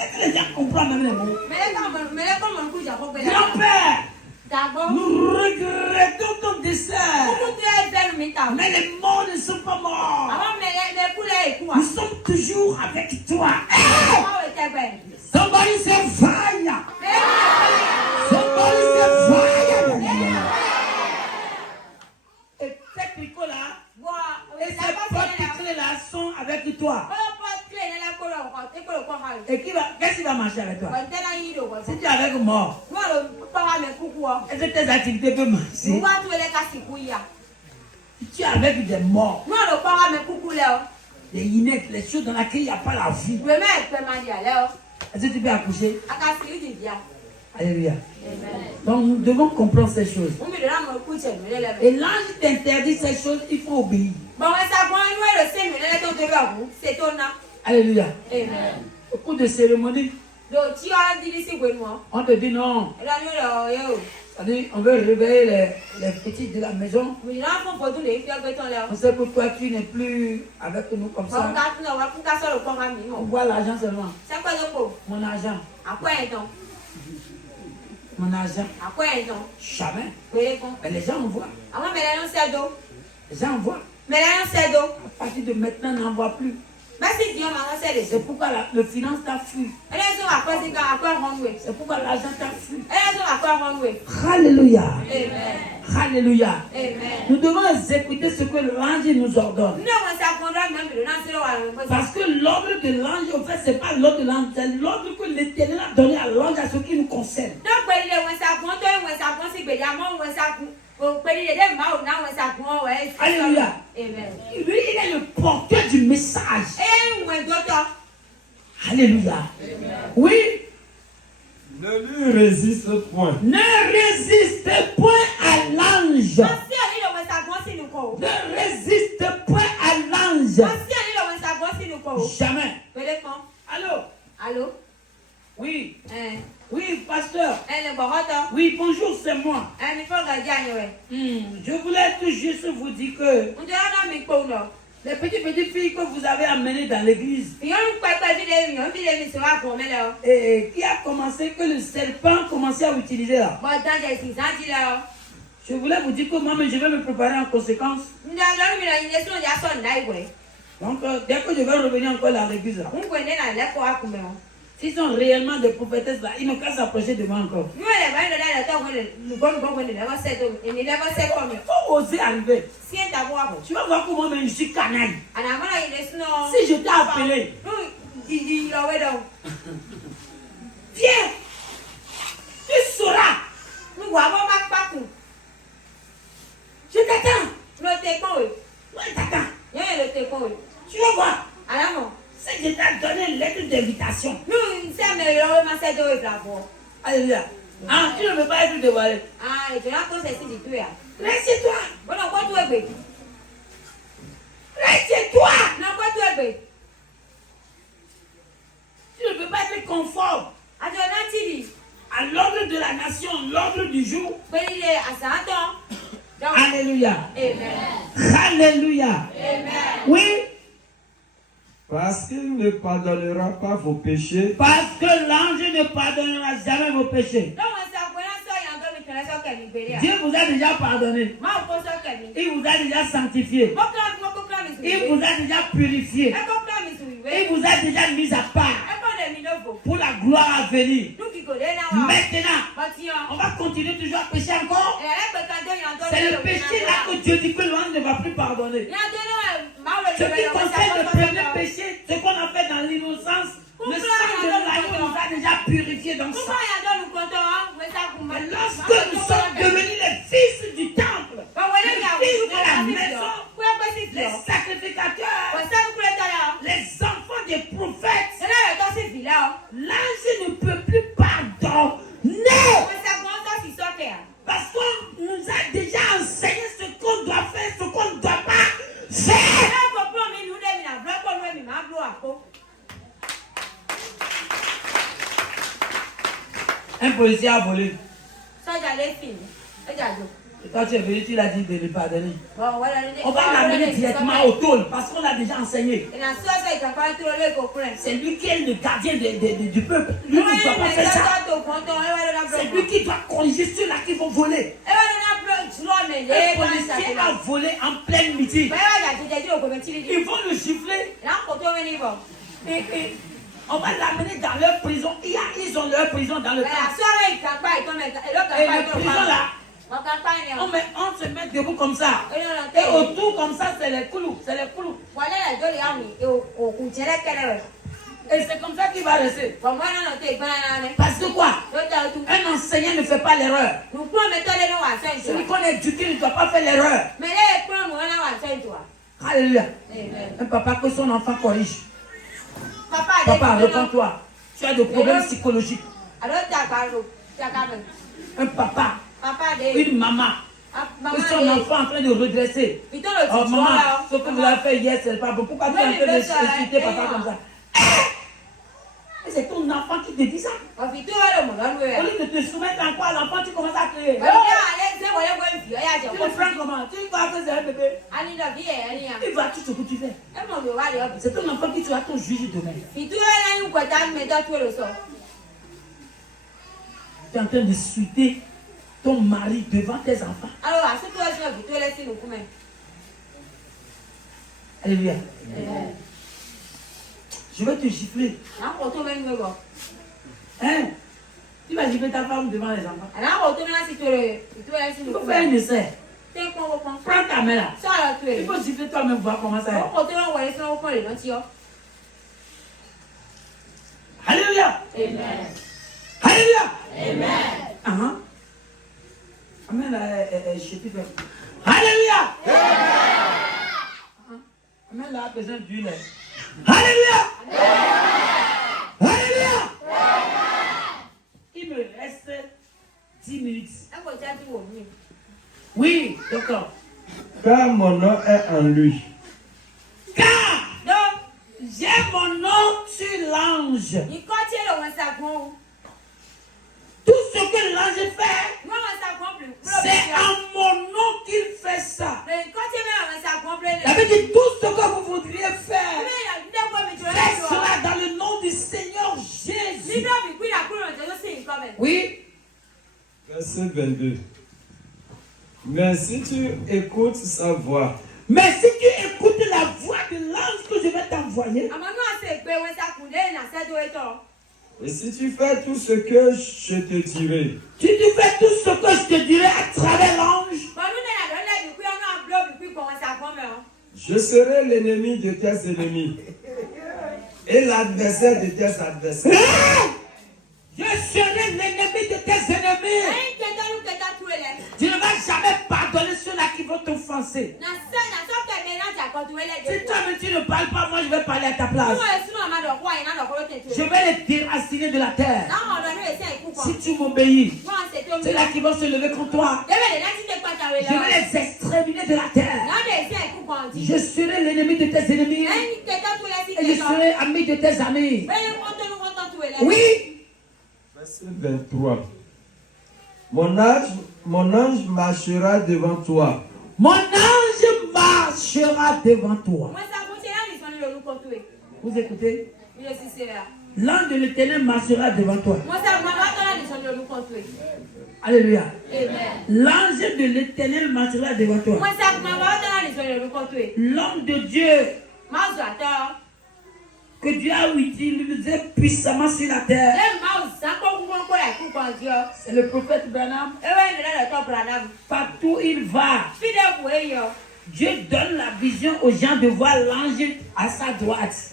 Est-ce que les gens comprennent même les mots? Grand-père, nous regrettons ton décès, mais les morts ne sont pas morts. Nous sommes toujours avec toi. Somebody say fire. Somebody say fire. Et ces tricots-là et ces portes-clés-là sont avec toi. Et qu'est-ce qui va marcher avec toi? Si tu es avec mort, est-ce que tes activités peuvent marcher? Si tu es avec des morts, des ineptes, les choses dans lesquelles il n'y a pas la vie, est-ce que tu peux accoucher? Alléluia. Donc nous devons comprendre ces choses. Et l'ange t'interdit ces choses, il faut obéir. Alléluia. Beaucoup de cérémonies, on te dit non, C'est-à-dire, on veut réveiller les petits de la maison. Oui, là, on peut tout les faire que ton l'air. On sait pourquoi tu n'es plus avec nous comme ça. On voit l'argent seulement. C'est quoi le pot? Mon argent. À quoi est donc? Mon argent. À quoi est donc? Jamais. Oui, bon. Mais les gens envoient. Ah, mais là, on sait d'eau. Les gens envoient. Mais là, on sait d'eau. À partir de maintenant, on n'envoie plus. Mais si Dieu m'a lancé les C'est pourquoi le finance t'a fui. elle est sur à quoi c'est à quoi rendre. C'est pourquoi l'argent t'a fui. Elle est sur à quoi rendre. Alléluia. Amen. Alléluia. Amen. Nous devons exécuter ce que l'ange nous ordonne. Nous, on s'apprendra même de lancer le Parce que l'ordre de l'ange, en fait, ce n'est pas l'ordre de l'ange, c'est l'ordre que l'Éternel a donné à l'ange à ce qui nous concerne. donc, on s'apprend, on s'apprend, si on s'apprend. Alléluia. Amen. Lui, il est le porteur du message. Alléluia. Oui. Ne lui résiste point. Ne résistez point à l'ange. Ne résiste point à l'ange. Jamais. Allô? Allô? Oui. Oui, pasteur. Oui, bonjour, c'est moi. Je voulais tout juste vous dire que les petites filles que vous avez amenées dans l'église et qui a commencé, que le serpent a commencé à utiliser là. Je voulais vous dire que moi, je vais me préparer en conséquence. Donc, dès que je vais revenir encore dans l'église là, s'ils sont réellement des prophétesses là, ils n'ont qu'à s'approcher de moi encore. Il faut oser arriver. Tu vas voir comment je suis canaille. Si je t'ai appelé, viens, tu sauras. Je t'attends. Oui, t'attends. Tu vas voir. Si je t'ai donné une lettre d'invitation. Alléluia. Ah, tu ne veux pas être dévoilé. Reste chez toi. Reste chez toi. Tu ne veux pas être conforme à l'ordre de la nation, l'ordre du jour. Alléluia. Alléluia. Oui. Parce qu'il ne pardonnera pas vos péchés. Parce que l'ange ne pardonnera jamais vos péchés. Dieu vous a déjà pardonné. Il vous a déjà sanctifié. Il vous a déjà purifié. Il vous a déjà mis à part pour la gloire à venir. Maintenant, on va continuer toujours à pécher encore. C'est le péché là que Dieu dit que l'ange ne va plus pardonner. Ce qui concerne le premier péché, ce qu'on a fait dans l'innocence, le sang de l'agneau nous a déjà purifiés dans ça. Mais lorsque nous sommes devenus les fils du temple, les fils de la maison, les sacrificateurs, les enfants des prophètes, l'ange ne peut plus pardonner. Parce qu'on nous a déjà enseigné ce qu'on doit faire, ce qu'on ne doit pas faire. Un policier a volé. Et quand tu es venu, tu l'as dit de le pardonner. On va l'amener directement au tôle parce qu'on l'a déjà enseigné. C'est lui qui est le gardien du peuple. Lui ne doit pas faire ça. C'est lui qui doit corriger ceux-là qui vont voler. Un policier a volé en pleine midi. Ils vont le gifler. Et on va l'amener dans leur prison. Ils ont leur prison dans le camp. Et le prison là, on se met debout comme ça. Et autour comme ça, c'est les clous. C'est les clous. Et c'est comme ça qu'il va rester. Parce que quoi? Un enseignant ne fait pas l'erreur. Celui qu'on est éduqué ne doit pas faire l'erreur. Alléluia. Un papa que son enfant corrige. Papa, réponds-toi. Tu as des problèmes psychologiques. Un papa, une maman, que son enfant est en train de redresser. Oh maman, ce que vous avez fait hier, c'est pas bon. Pourquoi tu es en train de insulter papa comme ça? C'est ton enfant qui te dit ça. Au lieu de te soumettre encore à l'enfant, tu commences à crier. Tu le prends comment? Tu crois que c'est un bébé? Tu vois tout ce que tu fais. C'est ton enfant qui sera ton juge demain. Tu es en train de suiter ton mari devant tes enfants. Alléluia. Je vais te gifler. Hein? Tu vas gifler ta femme devant les enfants. Il faut faire un essai. Prends ta main là. Il faut gifler toi-même, voir comment ça est. Alléluia. Amen. Alléluia. Amen. Amen là, je sais plus faire. Alléluia. Amen là, a besoin d'huile. Alléluia. Alléluia. Il me reste 10 minutes. Oui, d'accord. Car mon nom est en lui. Car j'ai mon nom sur l'ange. Tout ce que l'ange fait, c'est en mon nom qu'il fait ça. Ça veut dire tout ce que vous voudriez faire, faites cela dans le nom du Seigneur Jésus. Oui. Verset 22. Mais si tu écoutes sa voix, Mais si tu écoutes la voix de l'ange que je vais t'envoyer, et si tu fais tout ce que je te dirai, si tu fais tout ce que je te dirai à travers l'ange, je serai l'ennemi de tes ennemis et l'adversaire de tes adversaires. je serai l'ennemi de tes ennemis. Tu ne vas jamais pardonner ceux-là qui vont t'offenser. Si toi-même tu ne parles pas, moi je vais parler à ta place. Je vais les déraciner de la terre. Si tu m'obéis, ceux-là qui vont se lever contre toi, je vais les exterminer de la terre. Je serai l'ennemi de tes ennemis et je serai ami de tes amis. Oui. Verset 23. Mon ange marchera devant toi. Mon ange marchera devant toi. Vous écoutez? L'ange de l'Éternel marchera devant toi. Alléluia. L'ange de l'Éternel marchera devant toi. L'homme de Dieu que Dieu a utilisé puissamment sur la terre, c'est le prophète Branham. Partout où il va, Dieu donne la vision aux gens de voir l'ange à sa droite.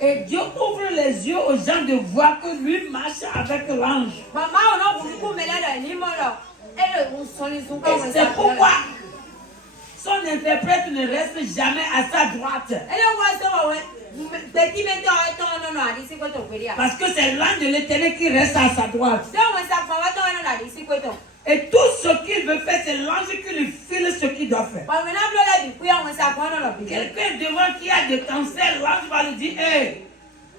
Et Dieu ouvre les yeux aux gens de voir que lui marche avec l'ange. Et c'est pourquoi son interprète ne reste jamais à sa droite. Parce que c'est l'ange de l'Éternel qui reste à sa droite. Et tout ce qu'il veut faire, c'est l'ange qui lui file ce qu'il doit faire. Quelqu'un devant qui a des cancers, l'ange va lui dire, hey,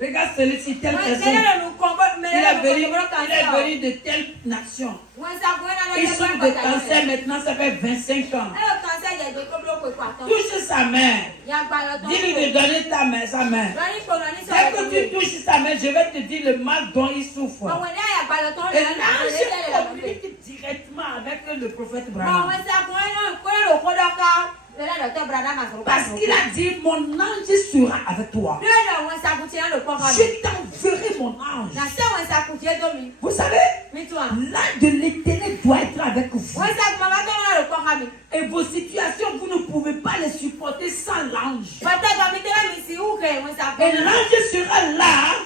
regarde celui-ci, telle personne. Il est venu de telle nation. Ils sont de cancer maintenant, ça fait 25 ans. Touche sa main. Dis-lui de donner sa main. Dès que tu touches sa main, je vais te dire le mal dont il souffre. Et l'ange communique directement avec le prophète Branham. Parce qu'il a dit, mon ange sera avec toi. Je t'enverrai mon ange. Vous savez, l'ange de l'Éternel doit être avec vous. Et vos situations, vous ne pouvez pas les supporter sans l'ange. Et l'ange sera là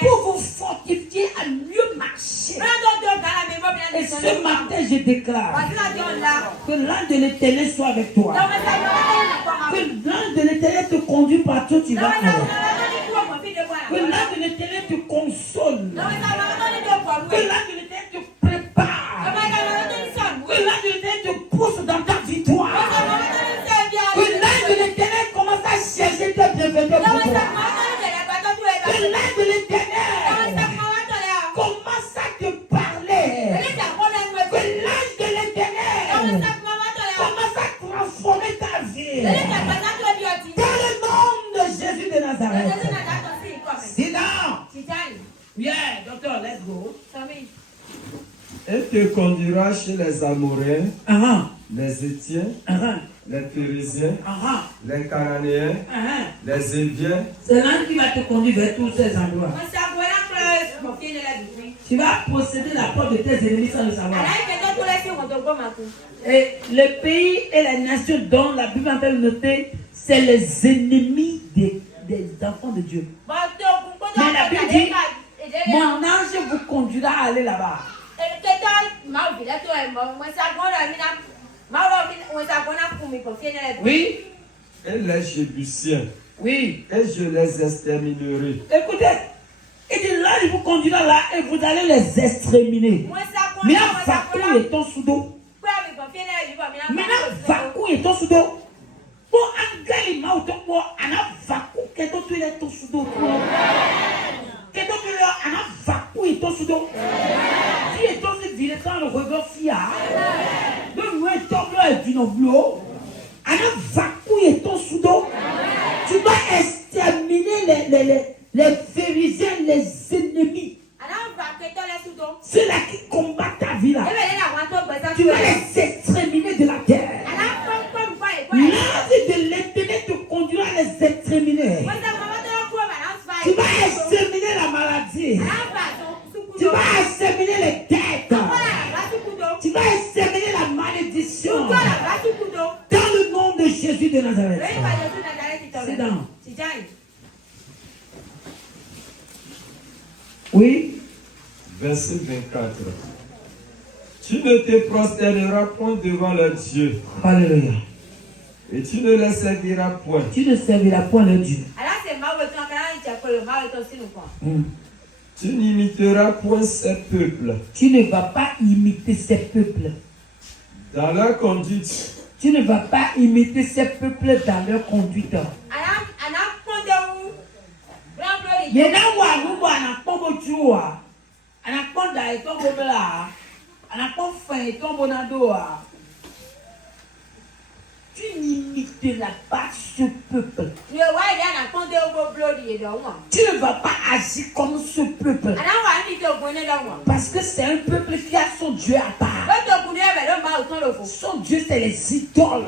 pour vous fortifier à mieux marcher. Et ce matin, je déclare que l'ange de l'Éternel soit avec toi. Que l'ange de l'Éternel te conduit partout où tu vas. Que l'ange de l'Éternel te console. Que l'ange de l'Éternel te prépare. Que l'ange de l'Éternel te pousse dans ta victoire. Que l'ange de l'Éternel commence à chercher tes bienfaits pour toi. Commence à transformer ta vie. Dans le nom de Jésus de Nazareth. Sit down. Yeah, docteur, let's go. Elle te conduira chez les Amoréens, les Étiens, les Phérésiens, les Cananéens, les Éviens. C'est l'un qui va te conduire vers tous ces endroits. Tu vas posséder la porte de tes ennemis sans le savoir. Et le pays et la nation dont la Bible est en train de noter, c'est les ennemis des enfants de Dieu. Mais la Bible dit, mon ange vous conduira à aller là-bas. Oui. Et les Jébusiens. Oui. Et je les exterminerai. Écoutez, il dit là, il vous conduira là et vous allez les exterminer. Mais là, vacuum est ton sous-dos. Maintenant, vacuum est ton sous-dos. Bon, un gars, il m'a autant pour un vacuum qui est ton sous-dos. Que ton tu un vacuum est ton sous-dos. Si est ton viré sans le regard fier, le moins top là est une enveloppe. Un vacuum est ton sous-dos. Tu vas exterminer les pharisiens, les ennemis. Ceux-là qui combattent ta vie là. Tu vas les exterminer de la terre. L'ange de l'Éternel te conduira à les exterminer. Tu vas exterminer la maladie. Tu vas exterminer les dettes. Tu vas exterminer la malédiction. Dans le nom de Jésus de Nazareth. C'est dans. Oui. Verset 24. Tu ne te prosterneras point devant leur Dieu. Alléluia. Et tu ne les serviras point. Tu ne serviras point leur Dieu. Tu n'imiteras point ces peuples. Tu ne vas pas imiter ces peuples. Dans leur conduite. Tu ne vas pas imiter ces peuples dans leur conduite. Tu n'imiteras pas ce peuple. Tu ne vas pas agir comme ce peuple. Parce que c'est un peuple qui a son Dieu à part. Son Dieu, c'est les idoles.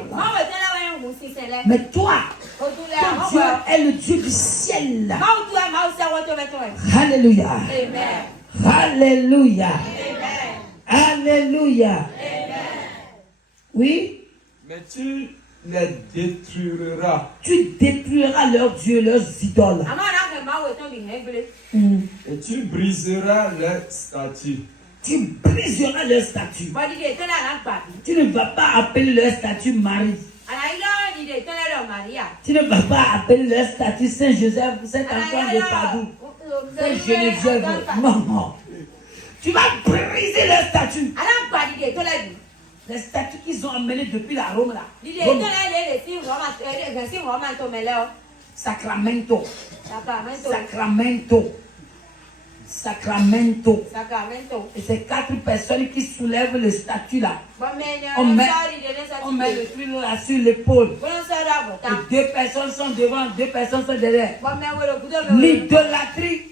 Mais toi, ton Dieu est le Dieu du ciel. Alléluia. Alléluia. Alléluia. Oui. Mais tu les détruiras. Tu détruiras leurs dieux, leurs idoles. Et tu briseras leurs statues. Tu briseras leurs statues. Tu ne vas pas appeler leur statue Marie. Tu ne vas pas appeler leur statue Saint-Joseph, Saint-Antoine de Padoue, Saint-Geneviève. Non. Tu vas briser leur statue. Les statues qu'ils ont amenées depuis la Rome là. Sacramento. Sacramento. Sacramento. Et ces 4 personnes qui soulèvent le statut là. On met le truc là sur l'épaule. Et 2 personnes sont devant, 2 personnes sont derrière. L'idolâtrie.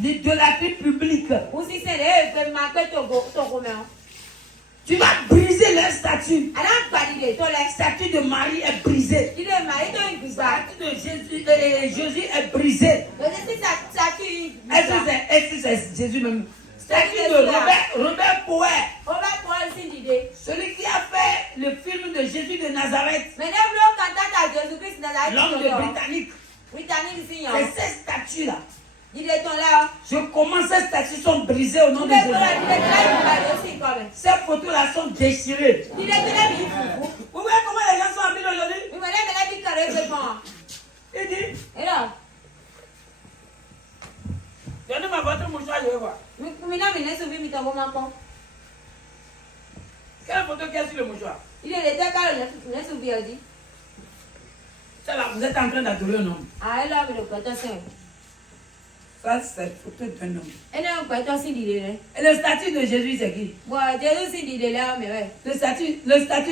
L'idolâtrie publique. Tu vas briser leur statut. La statue de Marie est brisée. La statue de Jésus est brisée. Est-ce que c'est Jésus même? Statue de Robert Power. Celui qui a fait le film de Jésus de Nazareth. L'homme de Britannique. C'est ces statues-là. Je commence, ces statues sont brisées au nom de Jésus. Ces photos-là sont déchirées. Vous voyez comment les gens sont habillés aujourd'hui? Il dit, donnez-moi votre mouchoir, je vais voir. Quelle photo qu'il y a sur le mouchoir? Ça là, vous êtes en train d'adorer un homme. Ça, c'est photo d'un homme. Et non, quoi, toi, si dit Et le statut de Jésus, c'est qui? bon, Jésus, si dit là, mais ouais. Le statut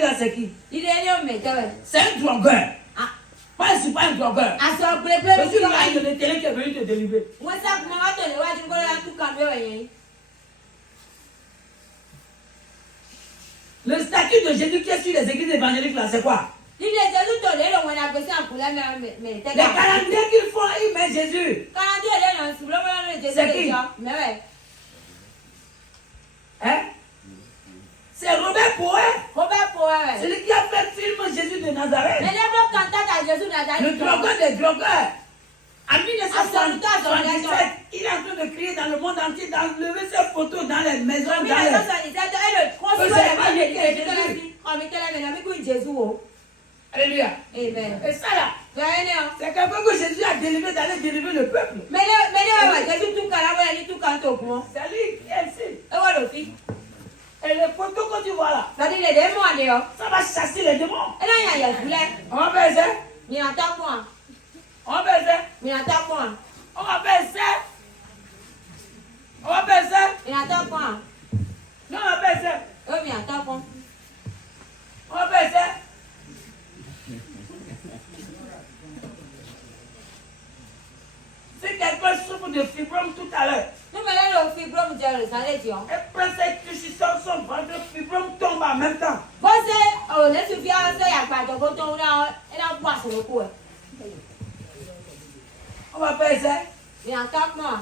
là, c'est qui? Il est là, mais ouais. C'est un drogueur. Ah, Pas un drogueur. à son blé, Je suis là, il de l'intérêt qui est venu te délivrer. moi, ça, comment va te le voir, tu peux tout cambier, Le statut de Jésus qui est sur les églises évangéliques là, c'est quoi? il est Jésus, tu l'es là, on a besoin de couler, mais t'es Les calendriers qu'ils font, ils mettent Jésus. quand on dit elle est dans ce bloc, on est Jésus, C'est qui? mais ouais. Hein? C'est Robert Poet. Robert Poet, Celui qui a fait le film Jésus de mais Nazareth. les blocs cantates à Jésus, Le drogueur des drogueurs. En 1977, il est en train de crier dans le monde entier, d'enlever ses photos dans les maisons, dans les... Alléluia. Amen. Et ça là, c'est quelqu'un que Jésus a délivré d'aller délivrer le peuple. Mais Jésus tout calme, il tout canto au courant. C'est lui qui est ici. Et voilà le fils. Et les photos que tu vois là, Ça dit les démons dehors. ça va chasser les démons. Et là, il y a voulait. On va faire ça. Mais attends quoi. On va faire ça. Mais attends quoi. On va faire ça. On va faire ça. Mais attends quoi. Non, on va faire ça. Oh, mais attends quoi. On va faire ça. Si quelqu'un souffre de fibrome tout à l'heure, Non, mais là, le fibrome, ça allait dire. et prend cette touche son ventre, le fibrome tombe en même temps. Bon, c'est, oh, laisse le fier, ça, il y a pas de coton, là, et là, on passe le coup. On va faire ça. Mais attends quoi.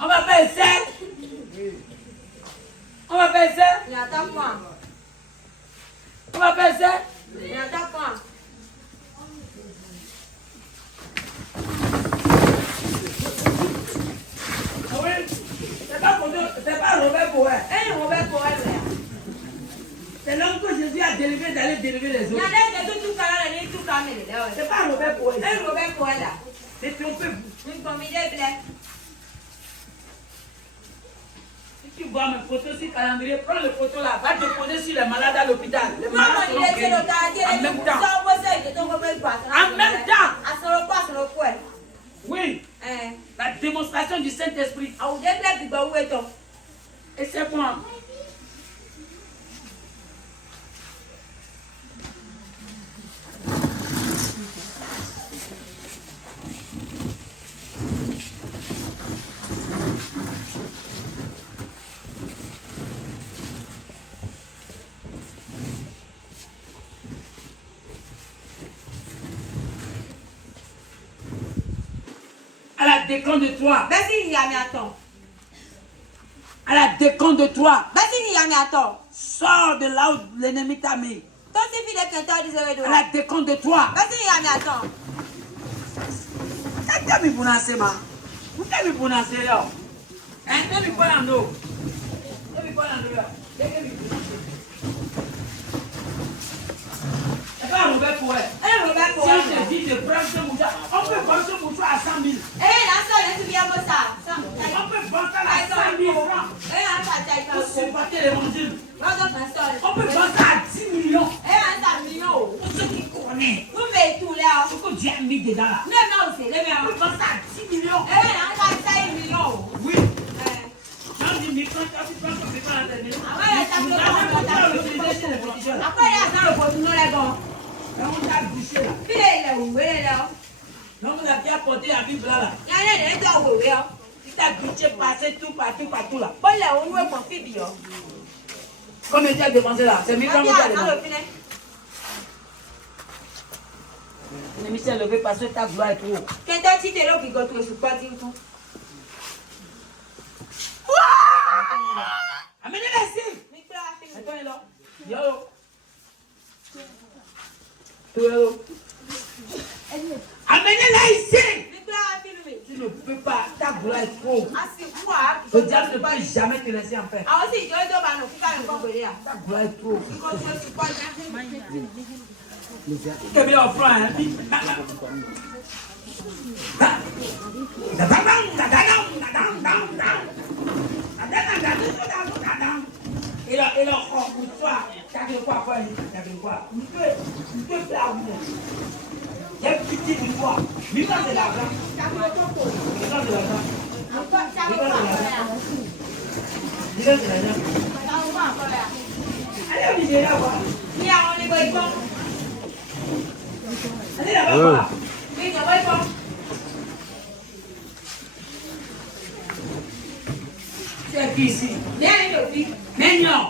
On va faire ça. On va faire ça. Mais attends quoi. On va faire ça. Mais attends quoi. Oui. C'est pas Robert Poet. Eh, Robert Poet, là. C'est l'homme que Jésus a délivré d'aller délivrer les Il y autres. a des tout calme, il tout calme, là. C'est pas Robert Poet. Eh, Robert Poet, là. C'est trompez-vous. Une comédie blanche. Si tu vois mes photos sur le calendrier, prends les photos là, va te poser sur les malades à l'hôpital. Les Non, malades non, il seront est guéris. le quartier, En même temps. En même temps. À son repas, sur le coin. Oui, Eh. la démonstration du Saint-Esprit. Ah, vous êtes là, puis bah, où est-on? Et c'est moi. À la décompte de toi. Vas-y, il y a mis à temps. À la décompte de toi. Vas-y, il y a mis à temps. Sors de là où l'ennemi t'a mis. Toi, c'est fille de Kenton, disait, À la décompte de toi. vas-y, il y a mis à temps. T'as mis pour lancer, ma. Vous t'as mis pour lancer, là. Hein, t'as mis pas dans l'eau. T'as mis pas dans l'eau, là. T'as mis pour lancer. C'est pas Robert Poet. Eh, Robert Si Poet. on te dit de prendre ce mouchoir, on peut prendre ce mouchoir à 100 000. Eh, là, ça, là, tu viens pour ça. On peut prendre ça à 100 000 francs Eh, là, ça, t'as pour supporter l'évangile. On peut Eh, prendre ça à 10 millions là, ça, million. pour ceux qui connaissent Nous, mais tout, là. ce que Dieu a mis dedans là. Les mains aussi, les On mains. peut prendre ça à 10 millions. Eh, là, ça, 1 million. Oui. Eh. Quand tu dis, quand tu prends ton pétrole à la maison, Ah ouais, là, ça, nous avons utilisé chez les politiciens là. après, là, ça, le poteau, les gars. Et on t'a bouché là. Puis, il est où? Il est là. Donc on a bien porté la Bible là. Il y a des gens qui ont oublié. Il t'a bouché passé tout partout là. Bon, là, on joue pour Phoebe. Combien tu as dépensé là? C'est 1000 francs que tu as dépensé. L'ennemi s'est levé parce que ta gloire est trop haut. Quand tu es là, tu es sur quoi, tu tout. Amenez-la ici. Attends, il est là. Yo. Yo. Amenez-la ici. Tu ne peux pas. Ta gloire est trop haut. Le diable ne peut jamais te laisser en paix. Ta gloire est trop haut. Quel bien offrant, hein? Et là, pour toi, tu as quoi faire? Tu as quoi? Tu peux faire. Il y a un petit de toi. Mais quand c'est l'argent. Mais quand c'est l'argent. C'est qui ici? Mignon.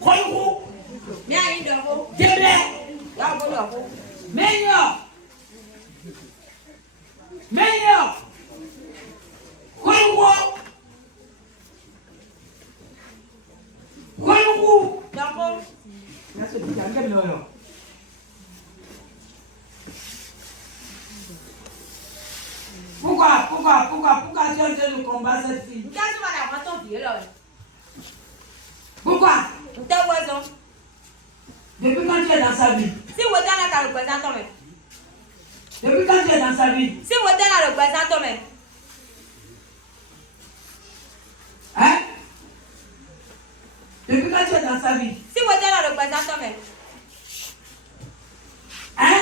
Croyez-vous? Mignon. Mignon. Croyez-vous? Croyez-vous? Pourquoi tu as fait le combat cette fille? Pourquoi? Depuis quand tu es dans sa vie? Depuis quand tu es dans sa vie? Hein? Depuis quand tu es dans sa vie? Hein?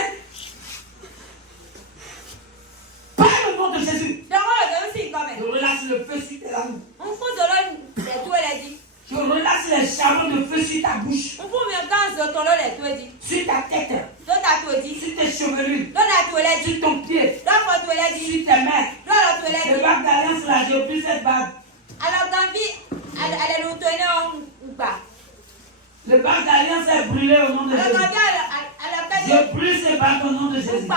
Par le nom de Jésus. Je relâche le feu sur tes langues. Je relâche les charbons de feu sur ta bouche. Sur ta tête. Sur tes chevelures. Sur ton pied. Sur tes mains. Le bague d'alliance là, j'ai pris cette bague. Le bague d'alliance est brûlé au nom de Jésus. Je brûle ce bague au nom de Jésus.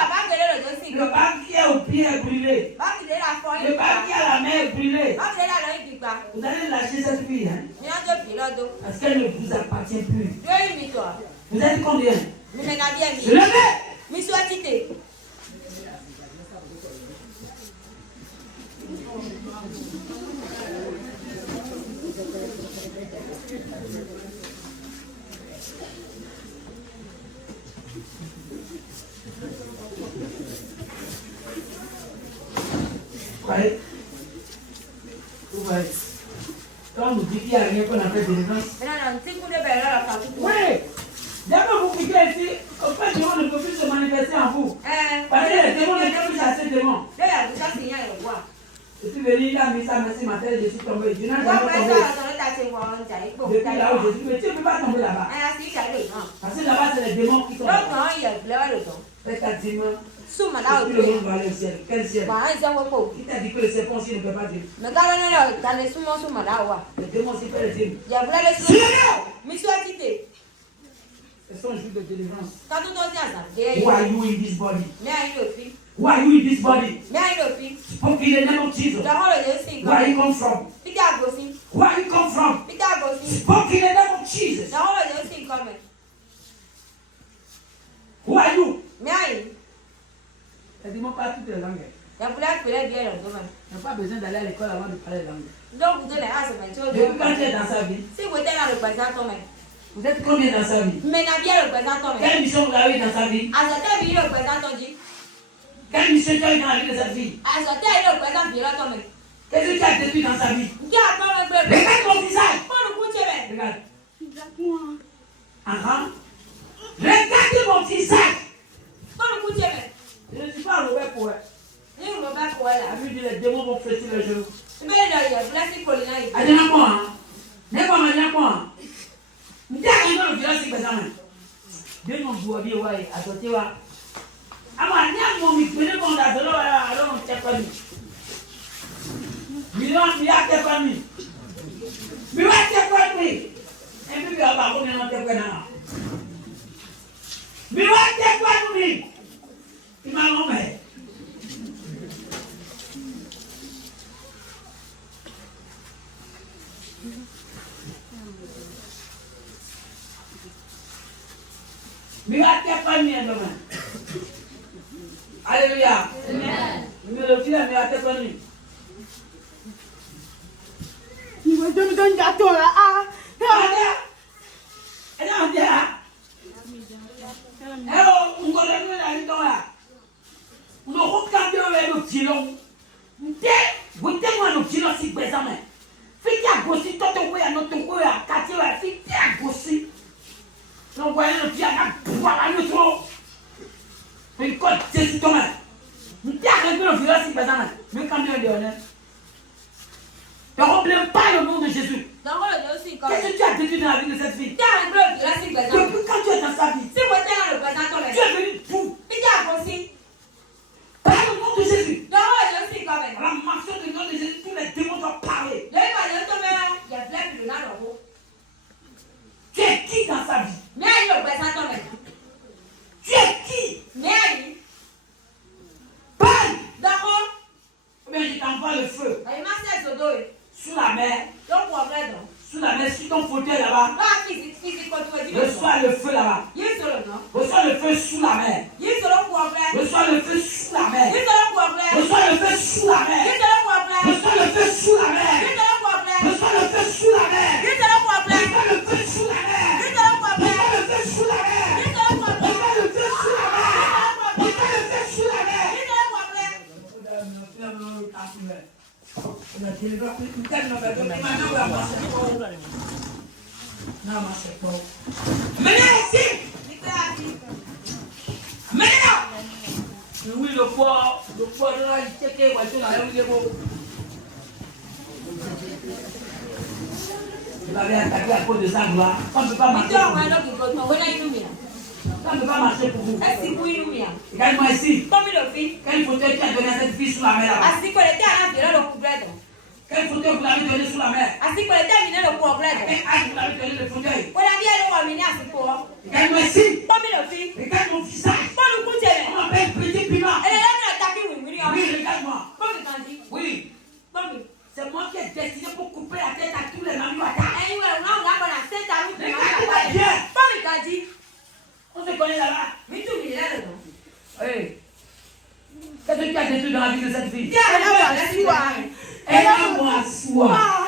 Le bague qui est au pied est brûlé. Le bague qui est à la main est brûlé. Vous allez lâcher cette fille, hein? Parce qu'elle ne vous appartient plus. Vous êtes combien? Je le mets. Ouais. Vous voyez. Quand on nous dit qu'il n'y a rien qu'on appelle délivrance. Oui. D'abord vous piquez ici, au fait, le démon ne peut plus se manifester en vous. Parce que les démons ne peuvent plus chasser les démons. Je suis venu, il a mis ça, merci ma tête, je suis tombé. Je n'ai jamais tombé. Depuis là où je suis, mais tu ne peux pas tomber là-bas. Parce que là-bas, c'est les démons qui sont là. Faites ta dimanche. Et puis le monde va aller au ciel. Quel ciel? Qui t'a dit que le serpent aussi ne peut pas dire? Le démon aussi peut le dire. Elles sont joues de délivrance. Who are you in this body? Who are you in this body? Spoke in the name of Jesus. Where are you come from? Where are you come from? Spoke in the name of Jesus. Who are you? Elle dit moi pas toutes les langues. Il n'y a pas besoin d'aller à l'école avant de parler la langue. Depuis quand tu es dans sa vie? Vous êtes combien dans sa vie? Quelle mission vous avez dans sa vie? Quelle mission tu as eu dans la vie de sa vie? Qu'est-ce que tu as détruit dans sa vie? Regarde mon visage. Regarde. Regarde mon visage. Je ne suis pas mauvais pour elle. Elle lui dit les démons vont fléchir les genoux. Elle dit non, moi. Ne pas me dire moi. Je dis à quelqu'un le village si besoin. Deux noms de Wabi Wai, à côté wa. Ama n'y mon micro, mon d'adolo, alors on tient pas lui. Million, milliard, tient pas lui. Milliard, tient pas lui. Et puis, il va pas combien on tient pas là. Milliard, tient pas lui. Il m'a nommé. Milliard, tient pas lui demain. Alléluia. Amen. Mais le fils a été connu. Il me donne un gâteau là. Ne remplais pas le nom de Jésus. Qu'est-ce que tu as déduit dans la vie de cette fille? Depuis quand tu es dans sa vie, tu es venu fou. Par le nom de Jésus. La mention du nom de Jésus, tous les démons doivent parler. Tu es qui dans sa vie? Tu es qui? Parle. Mais je t'envoie le feu. Sous la mer. Sous la mer, sur ton fauteuil là-bas. Reçois le feu là-bas. Reçois le feu sous la mer. Reçois le feu sous la mer. Reçois le feu sous la mer. Reçois le feu sous la mer. Reçois le feu sous la mer. Reçois le feu sous la mer. Reçois le feu sous la mer. Reçois le feu sous la mer. Reçois le feu sous la mer. Oui, le poids de la tête, voiture, vous l'avez attaqué à cause de sa gloire. On ne peut pas marcher pour vous. On ne peut pas marcher pour vous. Regarde-moi ici. Quel fauteuil tu as donné à cette fille sous la mer là-bas? Quel fauteuil vous l'avez donné sous la mer? À quel âge vous l'avez donné le fauteuil? Regarde-moi ici. Regarde mon visage. On m'appelle petit piment. Oui, regarde-moi. Oui. C'est moi qui ai décidé pour couper la tête à tous les mamies à terre. Regarde-moi bien. On se connaît là-bas. Hey. Qu'est-ce que tu as détruit dans la vie de cette fille? Elle a moi soir.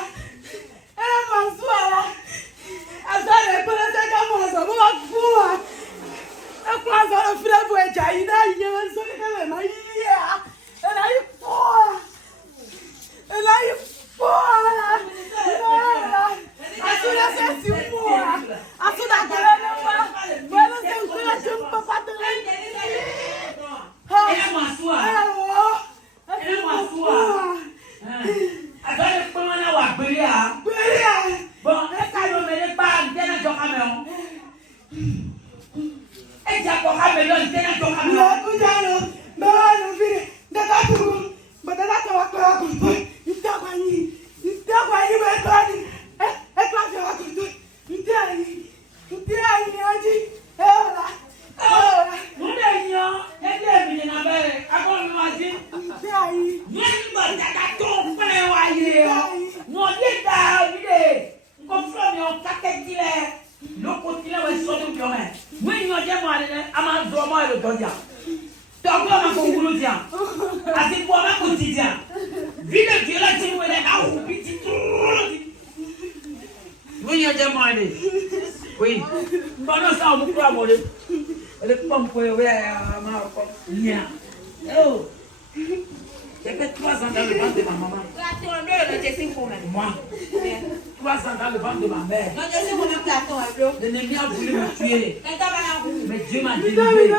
Oui. Pendant ça, on peut avoir le pomme pour oh. J'ai fait 3 ans dans le ventre de ma maman. Moi. 3 ans dans le ventre de ma mère. L'ennemi a voulu me tuer. Mais Dieu m'a délivré.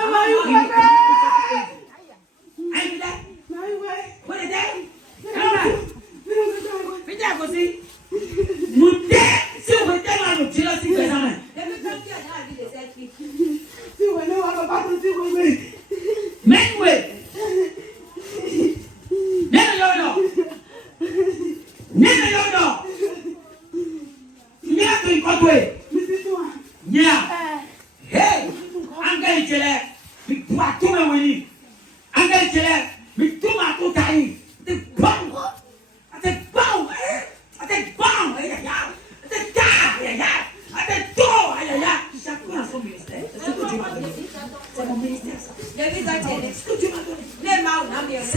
C'est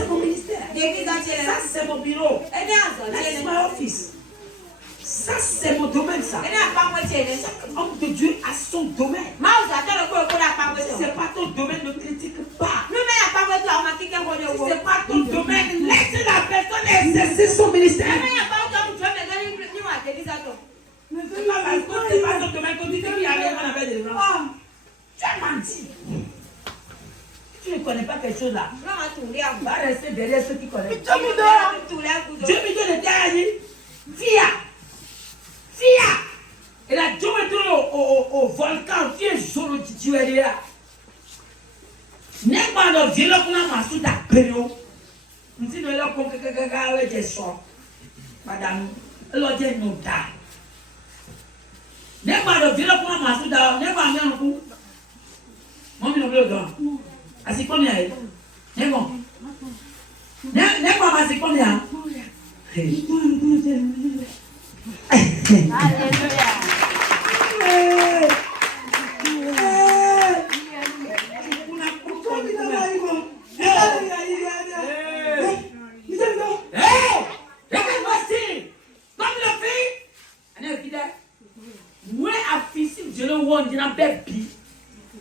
mon ministère. Ça, c'est mon bureau. C'est mon office. Ça, c'est mon domaine, ça. Chaque homme de Dieu a son domaine. Si ce n'est pas ton domaine, ne critique pas. Si ce n'est pas ton domaine, laisse la personne exercer son ministère. Quand pas ton domaine, quand tu dis qu'il y a rien qu'on appelle des blancs. Tu as menti. Tu ne connais pas quelque chose là. Va rester derrière ceux qui connaissent. Dieu me donne le terre. Via. Et la Dieu est au volcan, viens solo tu es là. N'est pas de violon qu'on a massé ta pério. Nous disons là pour que quelqu'un ait des sorts. Madame, l'autre est nous tard. N'est pas de violon qu'on a massé ta, n'est pas bien un coup. Mon mille bleu grand. Ah, c'est combien? N'est bon. N'est pas c'est combien? Alléluia.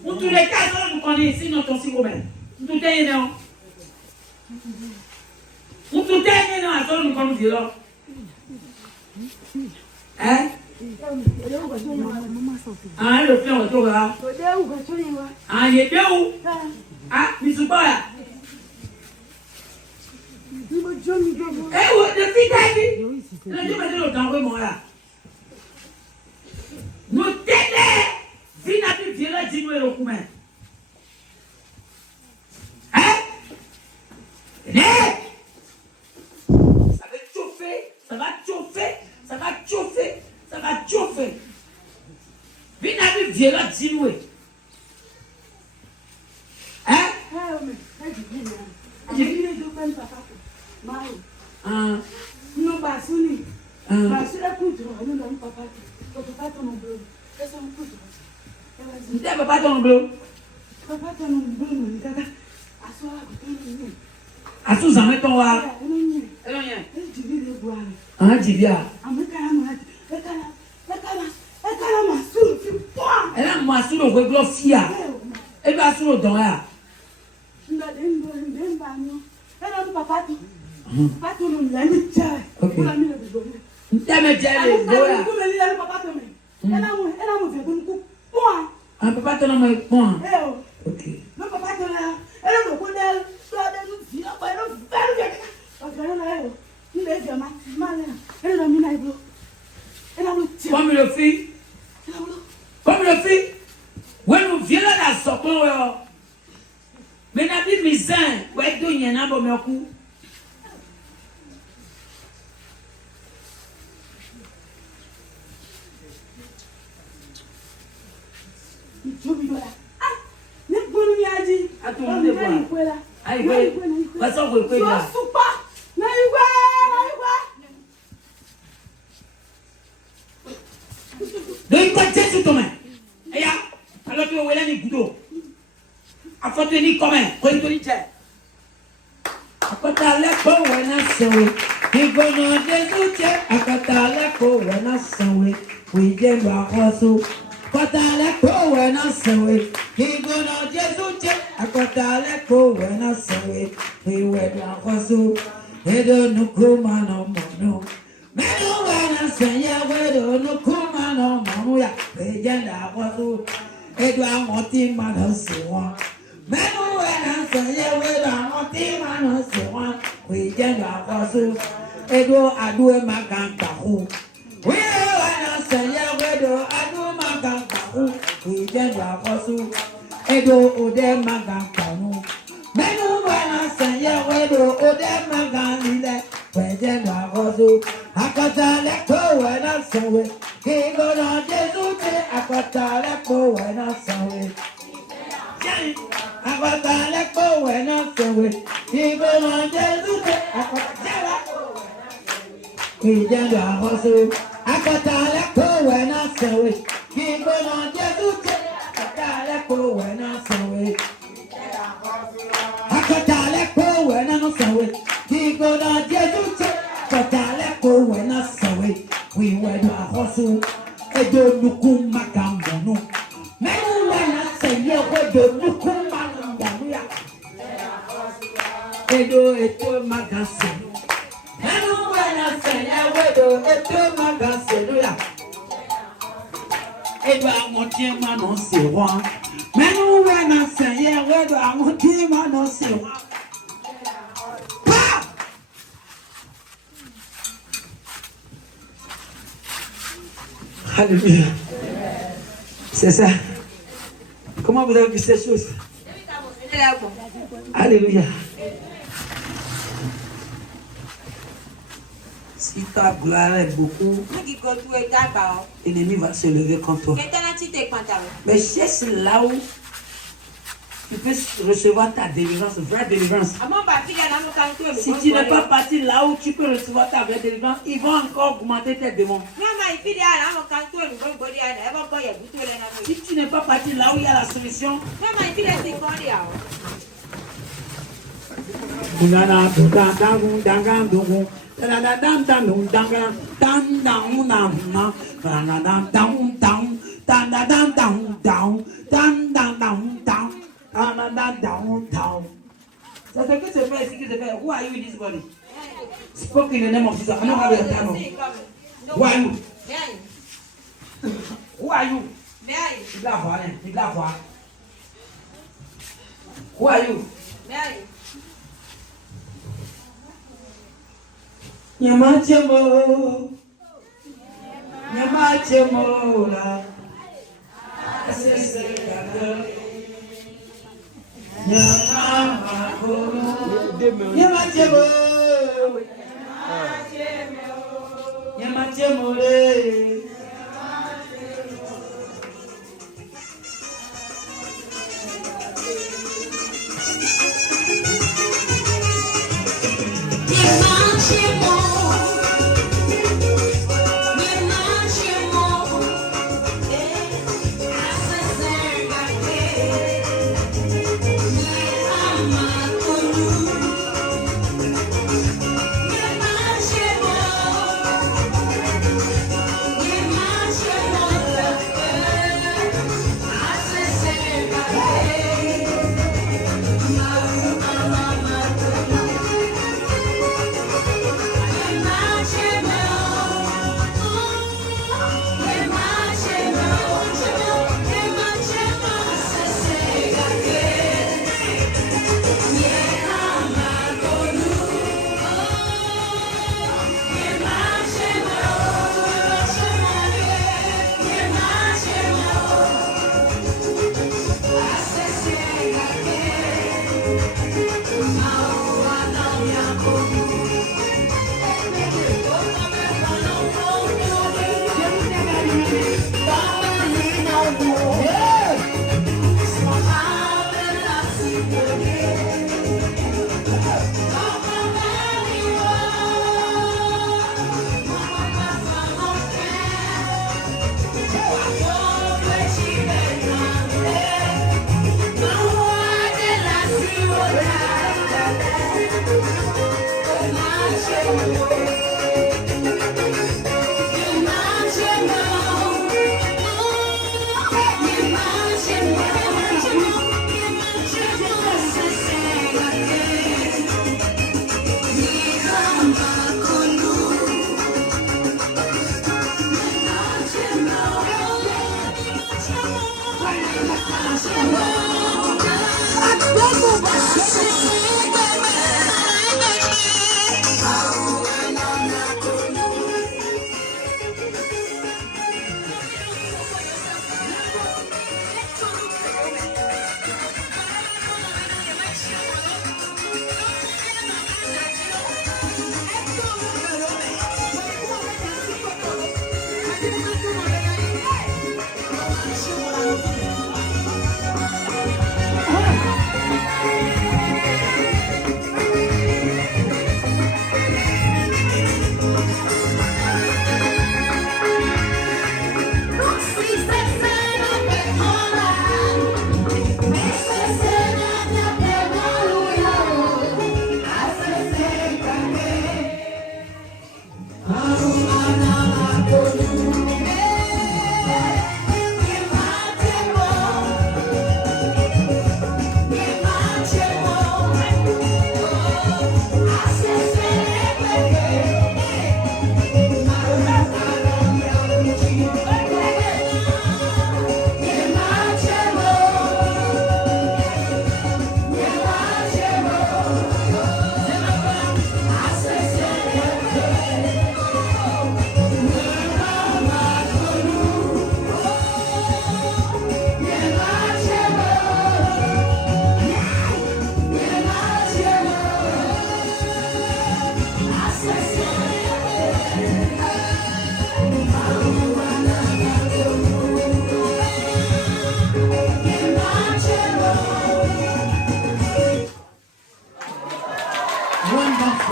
Pour tous les cas, nous connaissons ici notre Romain. Tout est non. Pour tout est non, à nous connaissons là. Hein? Ah, le fait on tourne là. Ah, il est bien où? Ah, Misuba. Eh, depuis David, le Dieu m'a dit le temps vraiment là. Nous t'aider, vina plus violent, dis-nous le coup. Hein? Ça va chauffer, ça va chauffer, ça va chauffer, ça va chauffer. Vina plus violent, dis-nous. Hein? Non, pas Souni. Pas sur la couture, nous n'avons pas parti. Papa ton bleu. Qu'est-ce qu'on couture? N'était pas ton bleu. Papa ton bleu, nous avons à soi à sous en mettant là. Ah, Divia. Elle a ma sous le reglo fia. Elle va sous le don là. Un papa te nomme point. Ok. Comme le fit. When nous viens là, ça peut. Mais la Bible est sain. Ouais, deux y en a bon me coup. Alléluia. C'est ça. Comment vous avez vu ces choses? Alléluia. Si ta gloire est beaucoup, l'ennemi va se lever contre toi. Mais cherche là où tu peux recevoir ta délivrance, vraie délivrance. Si tu n'es pas parti là où tu peux recevoir ta vraie délivrance, ils vont encore augmenter tes démons. Si tu n'es pas parti là où il y a la solution, c'est ce que se fait ici, qui se fait. Who are you in this body? Spoke in the name of Jesus. I don't have a time. Who are you? Who are you? Who are you? Nyamachemo la Nyamachemo le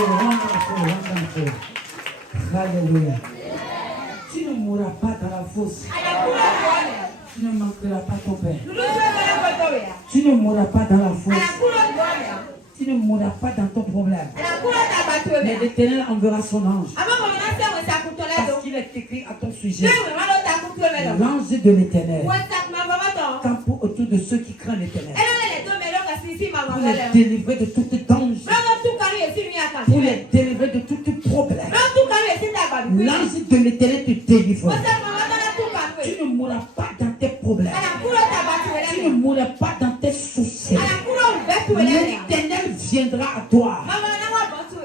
wonderful. Alléluia. Tu ne mourras pas dans la fosse. Tu ne manqueras pas ton père. Tu ne mourras pas dans la fosse. Tu ne mourras pas dans ton problème. Mais l'Éternel enverra son ange. Parce qu'il est écrit à ton sujet. L'ange de l'Éternel campe autour de ceux qui craignent l'Éternel. Pour les délivrer de toute danger. Pour les délivrer de tout problème. L'ange de l'Éternel te délivrera. Tu ne mourras pas dans tes problèmes. Tu ne mourras pas dans tes soucis. L'Éternel viendra à toi.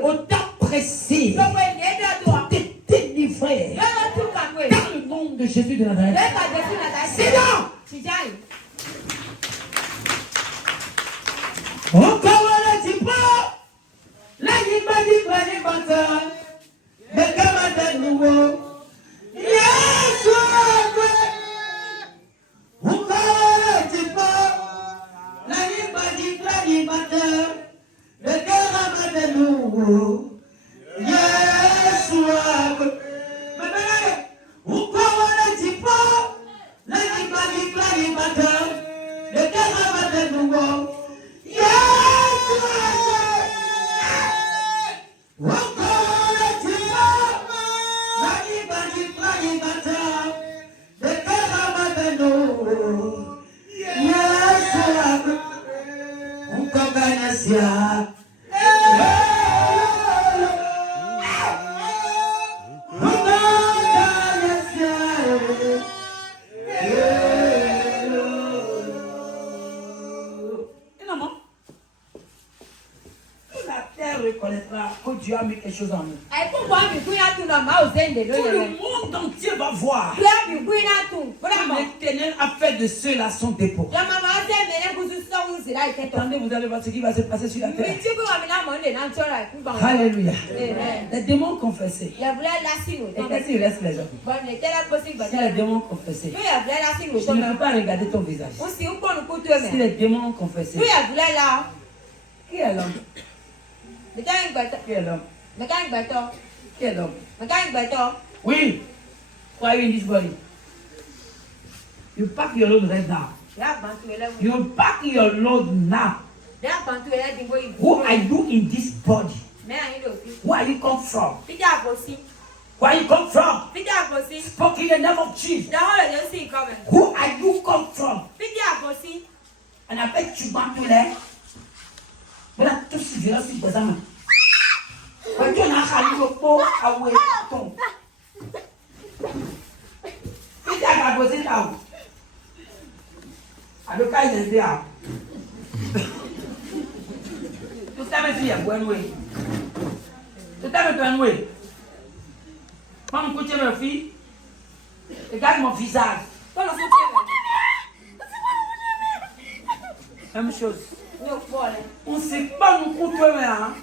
Au temps précis. Pour te délivrer. Dans le nom de Jésus de Nazareth. C'est là. Encore un petit peu. La mais comme un nouveau. Yes, encore un petit peu. La le cœur de nouveau. Yes, encore un petit peu. La le cœur de nouveau. Yes, reconnaîtra que Dieu a mis quelque chose en nous. Tout le monde entier va voir que l'Éternel a fait de ceux-là son dépôt. Attendez, vous allez voir ce qui va se passer sur la terre. Alléluia. Les démons confessés. Et qu'est-ce qu'il laisse les gens? Si les démons confessés, tu ne peux pas regarder ton visage. Si les démons confessés, qui est l'homme? Qui est l'homme? Qui est l'homme? Oui. Why are you in this body? You pack your load right now. You pack your load now. Who are you in this body? Where you come from? Where you come from? Spoke in the name of Jesus. Who are you come from? And I bet you back to there. But I took serious in the summer. But you're not having to go away. Peter, I was in out. I look at it there. To tell me one way. To tell me one way. Maman, écoutez ma fille. Regarde mon visage. Même chose. On ne sait pas nous couper, hein.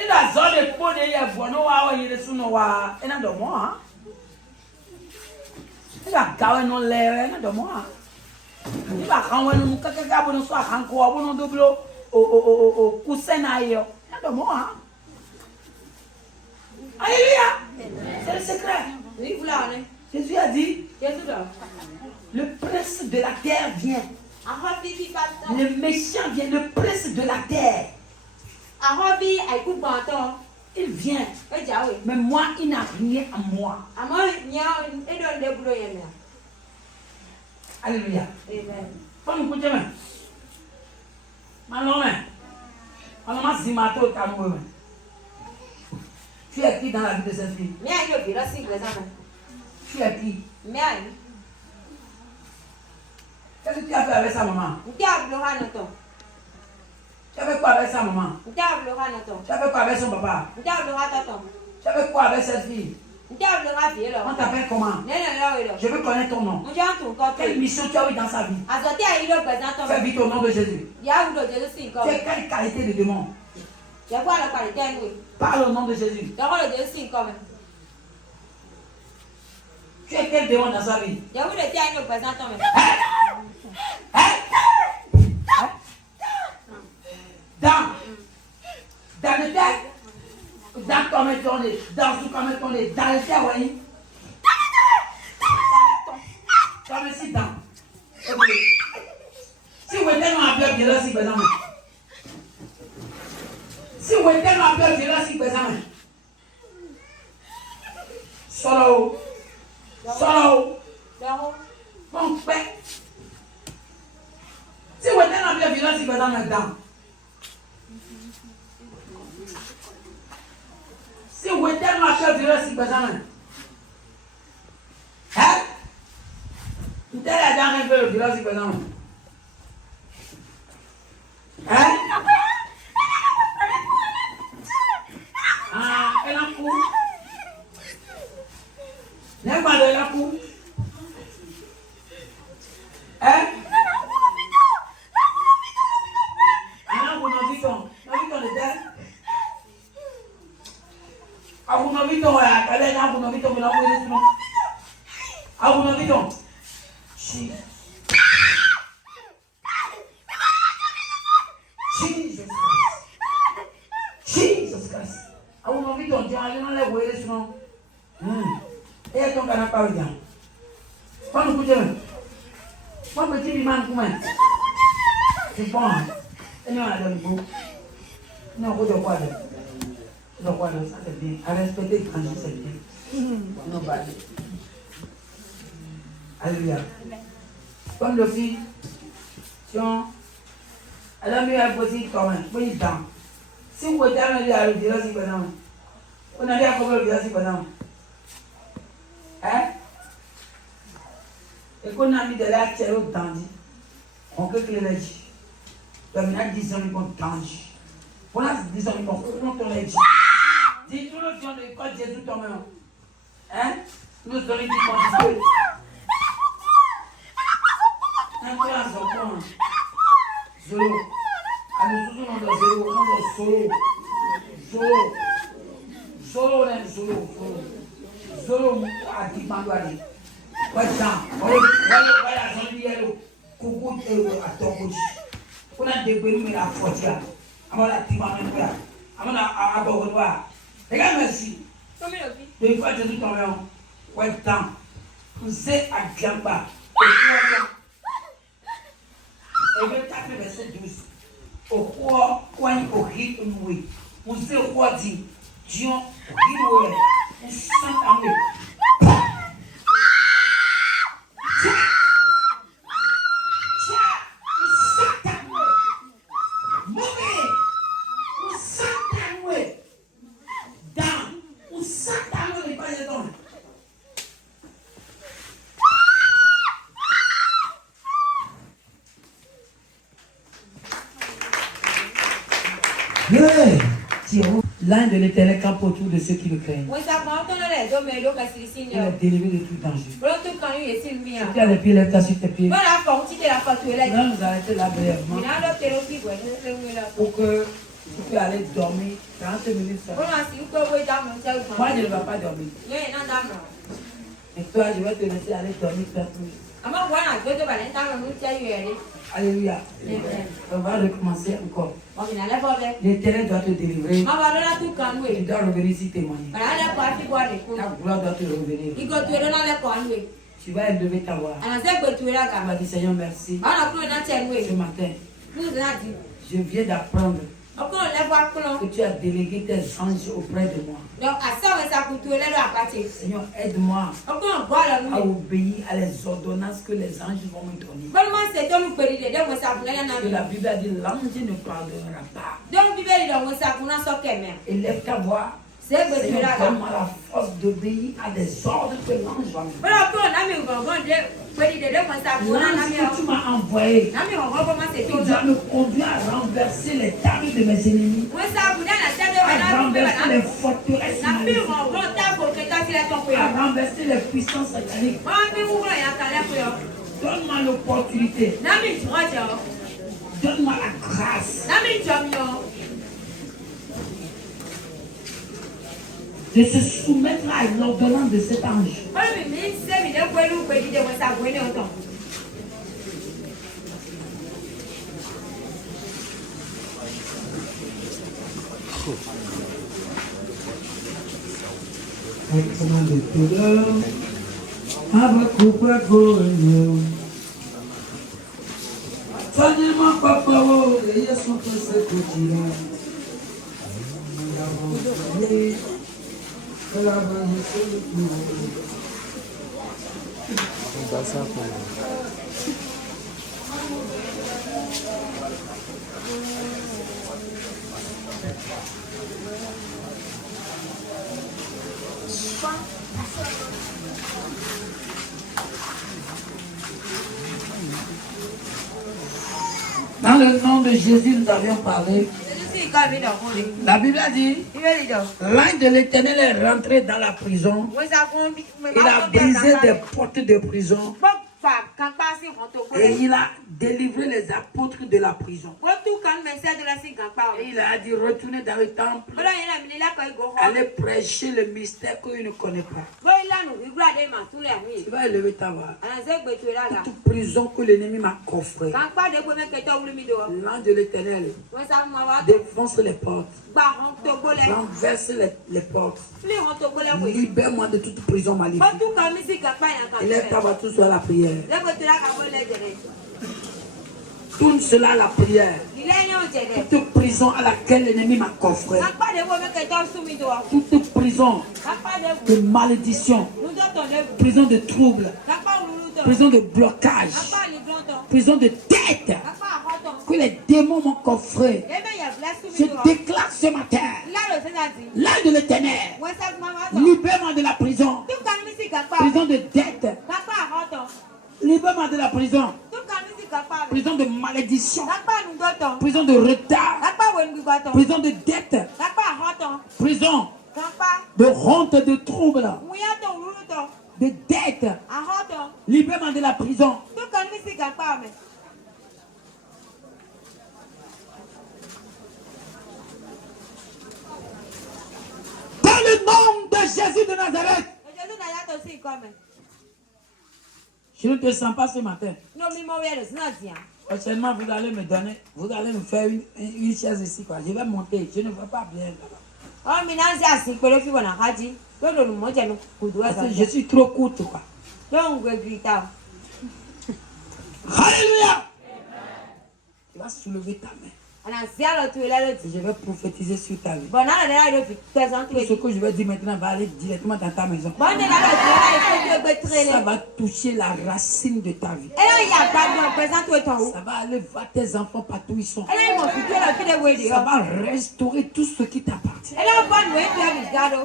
Et la zone de peau de Yabouano, il est sous nos wa. Et non de moi, hein. Il va garer nos lèvres, non de moi. Il va renvoyer nous, quelqu'un pour nous soit encore, pour nous doubler au coussin ailleurs. Non de moi, hein. Alléluia. C'est le secret. Jésus a dit, le prince de la terre vient. Le méchant vient, le prince de la terre. Il vient. Mais moi, il n'a rien à moi. Alléluia. Pas nous écouter, mais. Maman, maman, Zimato, Kamoué. Tu es qui dans la vie de cette fille? Tu es qui? Qu'est-ce que tu as fait avec sa maman? Tu as fait quoi avec sa maman? Tu as fait quoi avec son papa? Tu as fait quoi avec cette fille? On t'appelle comment? Je veux connaître ton nom. Quelle mission tu as eu dans sa vie? Fais vite au nom de Jésus. Tu as quelle qualité de démon? Parle au nom de Jésus. Tu es quel démon dans sa vie? Dans le tête. ton nez dans le ciel, oui. Comme le site dans. Si vous êtes tellement appelé violence, si vous êtes si vous êtes tellement appelé violence, si vous êtes solo. Solo. Bon, ben. Si vous êtes tellement appelé violence, si vous êtes maintenant. Si vous êtes tellement appelé violence, si vous êtes maintenant. Hein? Tout est là dans un peu le violence, si vous êtes maintenant. Hein? Ah, elle a coup. N'est pas de la coup. Hein? Ah, vous n'avez pas. N'avez pas de terre. Ah, vous n'avez pas. Allez, là, vous n'avez pas. Vous n'avez pas. Ah, vous n'avez pas. Si. Jesus Christ. I will not be done. I don't know where it's from. Eh, don't get a power down. Quando puder. Quando eu tive man como é? Se bom. Eu não era bom. Não, vou dar quadro. Não quadro, sabe bem. A respeitar que não sabe bem. Não vale. Alléluia. Quando eu fiz, elle a mis un possible quand même, pour une temps. Si vous êtes amené à le dire, si vous avez on a dit à comment le dire, si vous avez hein? Et qu'on a mis de la terre au danger, on peut que les dit. Donc, il y a 10 ans, ils vont danger. On a 10 ans, ils vont tourner. Dis tout le temps de l'école, Jésus tombe. Hein? Nous sommes les disciples. Un peu à son point. Solo. Alors, nous sommes dans zéro, on est solo. Solo. Solo, on est solo. Solo, à 10 mandouari. Voilà, voilà, j'en ai dit, coucou, à ton couche. On a découvert mais la faute là. On a dit, on a abordé. Regarde, merci. Des fois, je dis, ouais, temps. On sait à Djamba. Et le 4 verset 12. Au roi, au riz, oui. On sait au roi dit, Dieu, riz, on sent en eux. L'un de l'Éternel campe autour de ceux qui le craignent. Il est délivré de tout danger. Si tu as les pieds, lève-toi sur tes pieds. Là, nous arrêtons là brièvement. Pour que tu puisses aller dormir 30 minutes. Moi, je ne vais pas dormir. Et toi, je vais te laisser aller dormir 30 minutes. Alléluia. On va recommencer encore. L'Éternel doit te délivrer. Tu dois revenir ici témoigner. Ta gloire doit te revenir. Tu vas élever ta voix. Tu vas dire Seigneur merci. Ce matin, je viens d'apprendre que tu as délégué tes anges auprès de moi. Seigneur, aide-moi à obéir à les ordonnances que les anges vont me donner. Que la Bible a dit l'ange ne pardonnera pas. Élève ta voix. Seigneur, donne-moi la force d'obéir à des ordres que l'ange va me donner. L'ange que tu m'as envoyé, il doit me conduire à renverser les tables de mes ennemis, à renverser les forteresses maléfiques, à renverser les puissances sataniques. Donne-moi l'opportunité. Donne-moi la grâce de se soumettre à l'ordonnance de cet ange. Excellent de tout Abakupa Goyo. Sanyama Papa, yes, what was the Kutira? Dans le nom de Jésus, nous avions parlé. La Bible a dit, l'ange de l'Éternel est rentré dans la prison. Il a brisé des portes de prison. Et il a délivré les apôtres de la prison. Et il a dit, retournez dans le temple. Allez prêcher le mystère qu'il ne connaît pas. Tu vas élever ta voix. Toute prison que l'ennemi m'a coffrée. L'ange de l'Éternel défonce les portes. Renverse les portes. Libère-moi de toute prison maléfique. Élève ta voix tous sur la prière. Tourne cela à la prière. Toute prison à laquelle l'ennemi m'a coffré. Toute prison de malédiction. Prison de trouble. Prison de blocage. Prison de tête. Que les démons m'ont coffré. Je déclare ce matin. L'ange de l'Éternel. Libère-moi de la prison. Prison de dette. Libère-moi de la prison. Prison de malédiction. Prison de retard. Prison de dette. Prison de honte, de trouble. De dette. Libère-moi de la prison. Dans le nom de Jésus de Nazareth. Je ne te sens pas ce matin. Prochainement, vous allez me donner, vous allez me faire une chaise ici, quoi. Je vais monter, je ne vois pas bien là-bas. Parce que je suis trop courte, quoi. Alléluia. Tu vas soulever ta main. Je vais prophétiser sur ta vie. Tout ce que je vais dire maintenant va aller directement dans ta maison. Ça va toucher la racine de ta vie. Ça va aller voir tes enfants partout où ils sont. Ça va restaurer tout ce qui t'appartient.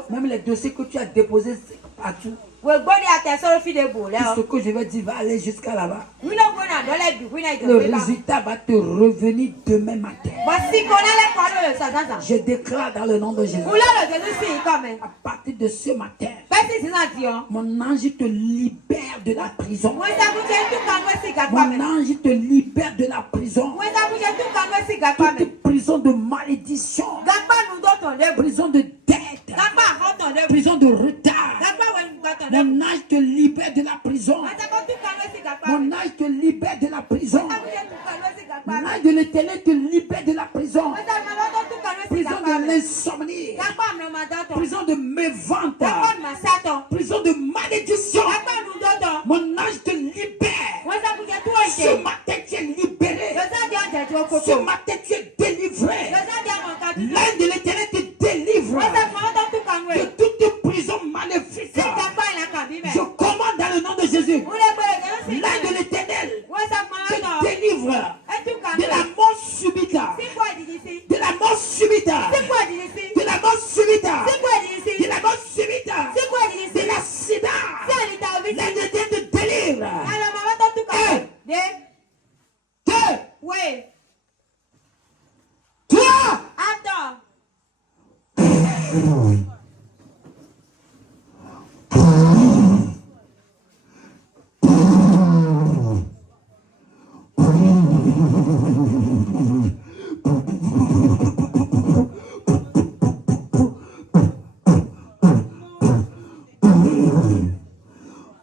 Même les dossiers que tu as déposés partout. Tout ce que je vais dire va aller jusqu'à là-bas. Le résultat va te revenir demain matin. Je déclare dans le nom de Jésus. À partir de ce matin, mon ange te libère de la prison. Mon ange te libère de la prison. Toute prison de malédiction. Prison de dette. Prison de retard. Mon ange te libère de la prison. Mon ange te libère de la prison. L'ange de l'Éternel te libère de la prison. Prison de l'insomnie. Prison de mévente. Prison de malédiction. Mon ange te libère. Ce matin tu es libéré. Ce matin tu es délivré. L'ange de l'Éternel te délivre de toute prison maléfique. Je commande dans le nom de Jésus. L'ange de l'Éternel te délivre de la mort subite. De la mort subite. De la mort subite. De la mort subite. De l'accident. L'ange de l'Éternel te délivre. Toi.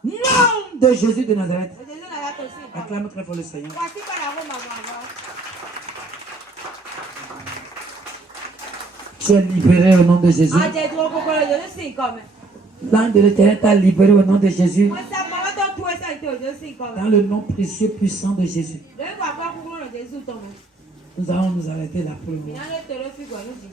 Nom de Jésus de Nazareth. Acclame très fort le Seigneur. Tu es libéré au nom de Jésus. L'ange de l'Éternel t'a libéré au nom de Jésus. Moi, ça m'a pas tout ça été aussi comme. Dans le nom précieux puissant de Jésus. Le papa pour le Jésus tombe. Nous allons nous arrêter là pour le moment. Il y a le téléphone.